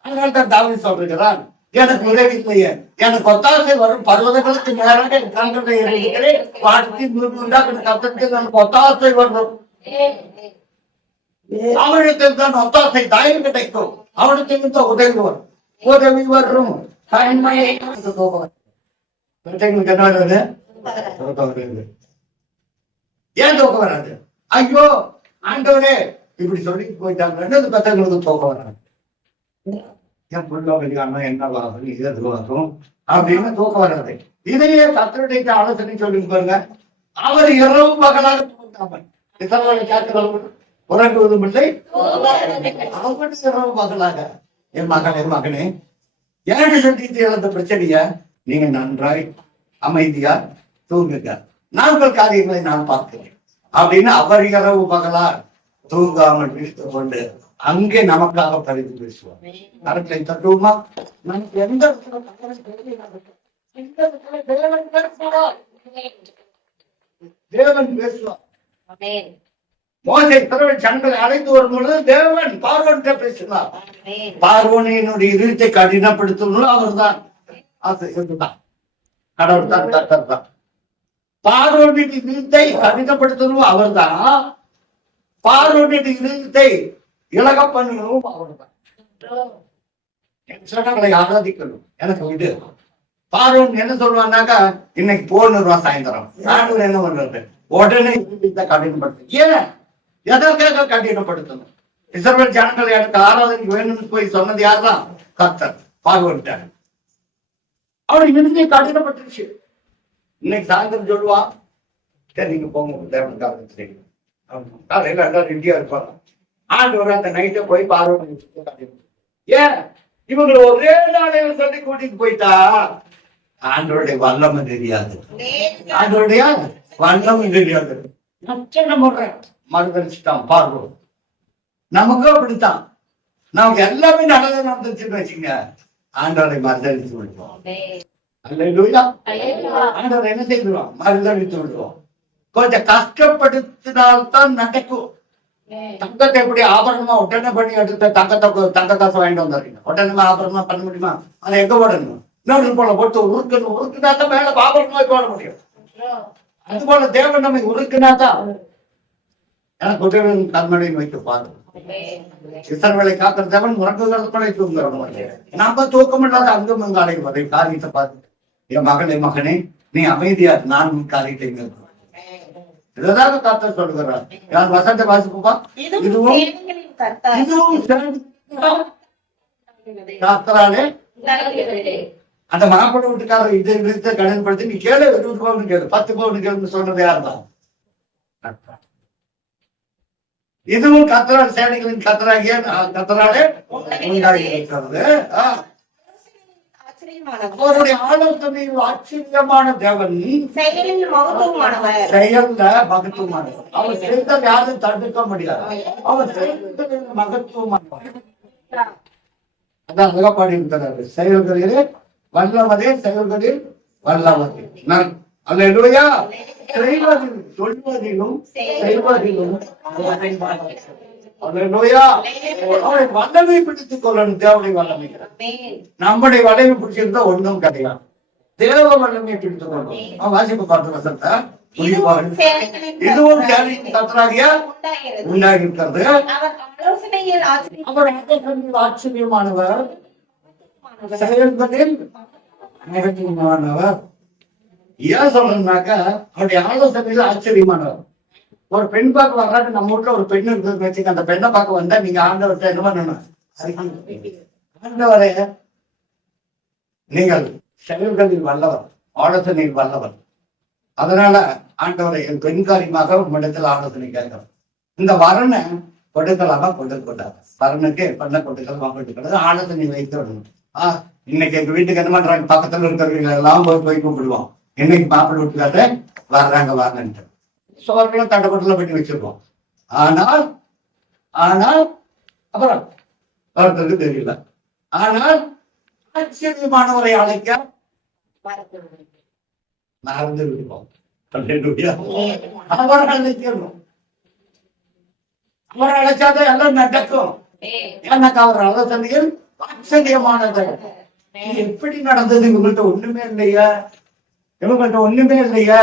அதனால்தான் தாவீது சொல்றான், எனக்கு உதவி இல்லையே, எனக்கு ஒத்தாசை வரும் பர்வதங்களுக்கு நேராக கண்களை இருக்கிறேன், வாழ்த்தி உண்டாக்குற கர்த்தருக்கு எனக்கு ஒத்தாசை வரும். அவனிடத்தில் தான் ஒத்தாசை தயவு கிடைக்கும். அவனுக்கு உதவி வரும், உதவி வரும். என்ன வராது? ஏன் தூக்கம் வராது? ஐயோ ஆண்டவரே இப்படி சொல்லி போயிட்டாங்க, பெற்றவங்களுக்கு தூக்கம் வராது. என் பொருள் வெளியானா என்ன வரும், இது வரும் அப்படின்னு தூக்கம் வராது. இதையே கர்த்தருடைய ஆலோசனை சொல்லி பாருங்க. அவர் இரவு பகலாக கேட்கிறவங்க உறங்குவதும் இல்லை, அவன் இரவு பகலாக. என் மகனே எனக்கு சொல்லிட்டு அந்த பிரச்சனைய நீங்க நன்றாய் அமைதியா தூங்குங்க, நாங்கள் காரியங்களை நான் பார்க்கிறேன் அப்படின்னு அவர் இரவு பகலா தூங்காமல் விழித்துக் கொண்டு அங்கே நமக்காக பரிந்து பேசுவார். கரங்களை தட்டுவோமா? நமக்கு எந்த இடத்துல தேவன் பேசுவார். மோசே பிறகு ஜனங்களை அழைத்து வரும் பொழுது தேவன் பார்வோன்கிட்ட பேசினார். பார்வோனினுடைய இருத்தை கடினப்படுத்தணும் அவர்தான். அது இதுதான் கடவுள் தான், கர்த்தர் தான். பார்வோனின் இருத்தை கடினப்படுத்தணும் அவர்தான். பார்வோனின் இருத்தை இலக பண்ணணும் அவர்தான். சொன்னங்களை ஆராதிக்கணும். எனக்கு விடு. பார்வோன் என்ன சொல்லுவான்னாக்கா, இன்னைக்கு போன்னுருவா சாயந்தரம். நானூறு என்ன பண்றது? உடனே கடினப்படுத்து. ஏன் எதற்காக கடினப்படுத்தணும்? இஸ்ரவேல் ஜனங்கள் எனக்கு ஆராதனை வேணும்னு போய் சொன்னது யாருதான்? கர்த்தர். பார்வோன்ட்டார். அவன் இருந்து கடினப்பட்டுருச்சு. இன்னைக்கு சாயந்தரம் சொல்லுவா, சரி நீங்க போங்க தேவனுக்காக. காலையில எல்லாரும் ரெடியா இருப்பாங்க. ஆண்டவர் அந்த நைட்டை போய் பார்வோன். ஏன் இவங்களை ஒரே நாளையில சொல்லி கூட்டிட்டு போயிட்டா ஆண்டவருடைய வல்லமை தெரியாது. ஆண்டவருடைய வல்லமை தெரியாது. மறுதளிச்சுட்டான் பார்வோம். நமக்கும் அப்படித்தான். நமக்கு எல்லாமே நல்லதா நடந்துச்சுன்னு வச்சுங்க, ஆண்டவரை மறுதளித்து விடுவோம். ஆண்டவரை என்ன செய்துருவோம்? மறுதளித்து விடுவோம். கொஞ்சம் கஷ்டப்படுத்தினால்தான் நடக்கும். தங்கத்தை எப்படி ஆபரணமா உடனே பண்ணி எடுத்த தங்க காசு வாங்கிட்டு வந்துடுறீங்க. உடனே ஆபரணமா பண்ண முடியுமா? அதை எங்க போடணும்? இன்னொரு போல போட்டு உருக்குனாதான் மேல ஆபரணமா போட முடியும். அது போல தேவன் நம்மை உருக்குனாதான் எனக்கு உதவி கண்மணின்னு வைத்து பாருங்க. இஸ்ரவேலை காக்கிற தேவன் உறங்குகளை தூங்குறவங்க. நம்ம தூக்கம் இல்லாத அங்கும் அங்கு அடைவதை காரியத்தை பார்த்து, என் மகனே நீ அமைதியா நான் காரியத்தை மேற்கொள்ள. இதுதான் கர்த்தர் சொல்கிறார். யார் வசந்த வாசிப்பா? இதுவும் கர்த்தராலே அந்த மாப்பிள்ளை வீட்டுக்காரர் இதை விடுத்த கடன் நீ கேளு, 20 பவுன் கேளு, 10 பவுன் கேளுன்னு சொன்னது யார்தான்? இதுவும் கர்த்தரால் சேனைகளின் கர்த்தராகிய கர்த்தராலே உண்டாகி இருக்கிறது. அவருடைய ஆலோசனை ஆச்சரியமான தேவன், செயல்ல மகத்துவமானவர். அவர் செய்த யாரும் தடுக்க முடியாது. அவர் செய்த மகத்துவமானவர். அதான் அழகா பாடி இருக்கிறாரு. செயல்களிலே வல்லவரே, செயல்களில் வல்லவரே. அல்லேலூயா. செய்வதிலும் சொல்வதிலும் செய்வதிலும் அவரை வல்லமை பிடித்துக் கொள்ளணும். தேவனுடைய வல்லமை. நம்முடைய வல்லமை பிடிச்சிருந்தா ஒன்றும் கிடையாது. தேவ வல்லமையை பிடித்துக் கொள்ளணும். வாசிப்பு பார்த்து வசனத்தை இதுவும் கர்த்தராகிய உண்டாகி இருக்கிறது. அவர் ஆச்சரியமானவர், செயல்களில் மகத்துவமானவர். ஏன் சொல்றேன்னாக்கா, அவருடைய ஆலோசனையில ஆச்சரியமானவர். ஒரு பெண் பார்க்க வர்றாங்க. நம்ம வீட்டுல ஒரு பெண் இருக்குன்னு வச்சுக்க. அந்த பெண்ணை பார்க்க வந்தா நீங்க ஆண்டவர்கிட்ட என்ன பண்ணணும்? ஆண்டவரே, நீங்கள் செயல்களில் வல்லவர், ஆலோசனையில் வல்லவர். அதனால ஆண்டவரை என் பெண் காரியமாக உம்மிடத்தில் ஆலோசனை கேட்கிறோம். இந்த வரனை கொடுக்கலாமா கொடுக்கூடாது? வரனுக்கு பண்ண கொடுக்கலாமா கொடுக்கூடாது? ஆலோசனை வைத்து விடணும். இன்னைக்கு எங்க வீட்டுக்கு என்ன பண்றாங்க? பக்கத்துல இருக்கிறவங்க எல்லாம் போய் கூப்பிடுவோம். இன்னைக்கு மாப்பிள்ளை வீட்டுக்காக வர்றாங்க வாங்கன்ட்டு சோறுலாம் தண்டப்பட்டுல பண்ணி வச்சிருக்கோம். ஆனால் அப்புறம் வர்றதுக்கு தெரியல. ஆனால் ஆச்சரியமானவரை அழைக்க மறந்து விடுவோம். அவரை அழைக்கணும். அவரை அழைச்சாதான் எல்லாம் நடக்கும். எனக்கு அவர் ஆலோசனையில் ஆச்சரியமானது. எப்படி நடந்தது? இவங்கள்ட்ட ஒண்ணுமே இல்லையா?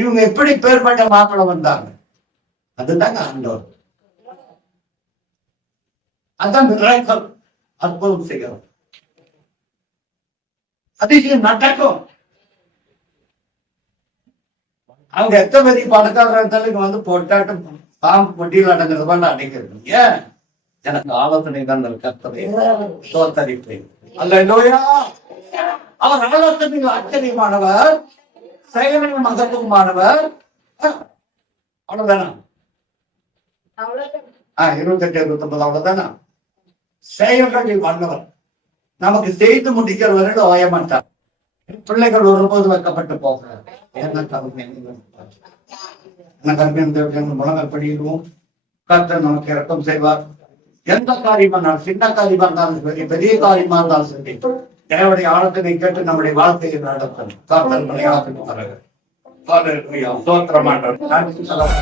இவங்க எப்படி பேர்பட்ட மாப்பிள்ளை வந்தாங்க? அதுதாங்க ஆண்டவர். அதான் மிராக்கிள், அற்புதம் செய்கிறோம். அதிசயம் நடக்கும். அவங்க எத்தனை பெரிய பணக்காரர் இருந்தாலும் இங்க வந்து போட்டாட்டம் பாம்பு பொட்டியில் அடங்குறதுதான் அடைக்கிறது. ஏன்? எனக்கு ஆலோசனை தான் கர்த்தரை தோத்தரிப்பேன். அல்லேலூயா. அவர் ஆலோசனையில் ஆச்சரியமானவர், செயலில் மகத்துவமானவர். அவ்வளவுதானா? 28, 29 அவ்வளவுதானா? செயல்களில் வல்லவர். நமக்கு செய்து முடிக்கிற வரையில் ஓய மாட்டார். பிள்ளைகள் ஒருபோது வைக்கப்பட்டு போகிறார். என்ன கருமையான முழங்கல் படியிடுவோம். கர்த்தர் நமக்கு இரக்கம் செய்வார். எந்த காரியமா இருந்தாலும், சின்ன காரியமா இருந்தாலும் சரி, பெரிய காரியமா இருந்தாலும் சரி, தேவனுடைய ஆலோசனை கேட்டு நம்முடைய வாழ்க்கையை நடத்தணும். கர்த்தர் நம்மை ஆசீர்வதிப்பாராக. ஹalleluya. ஸ்தோத்திரம் ஆண்டவரே. நன்றி சொல்லுங்க.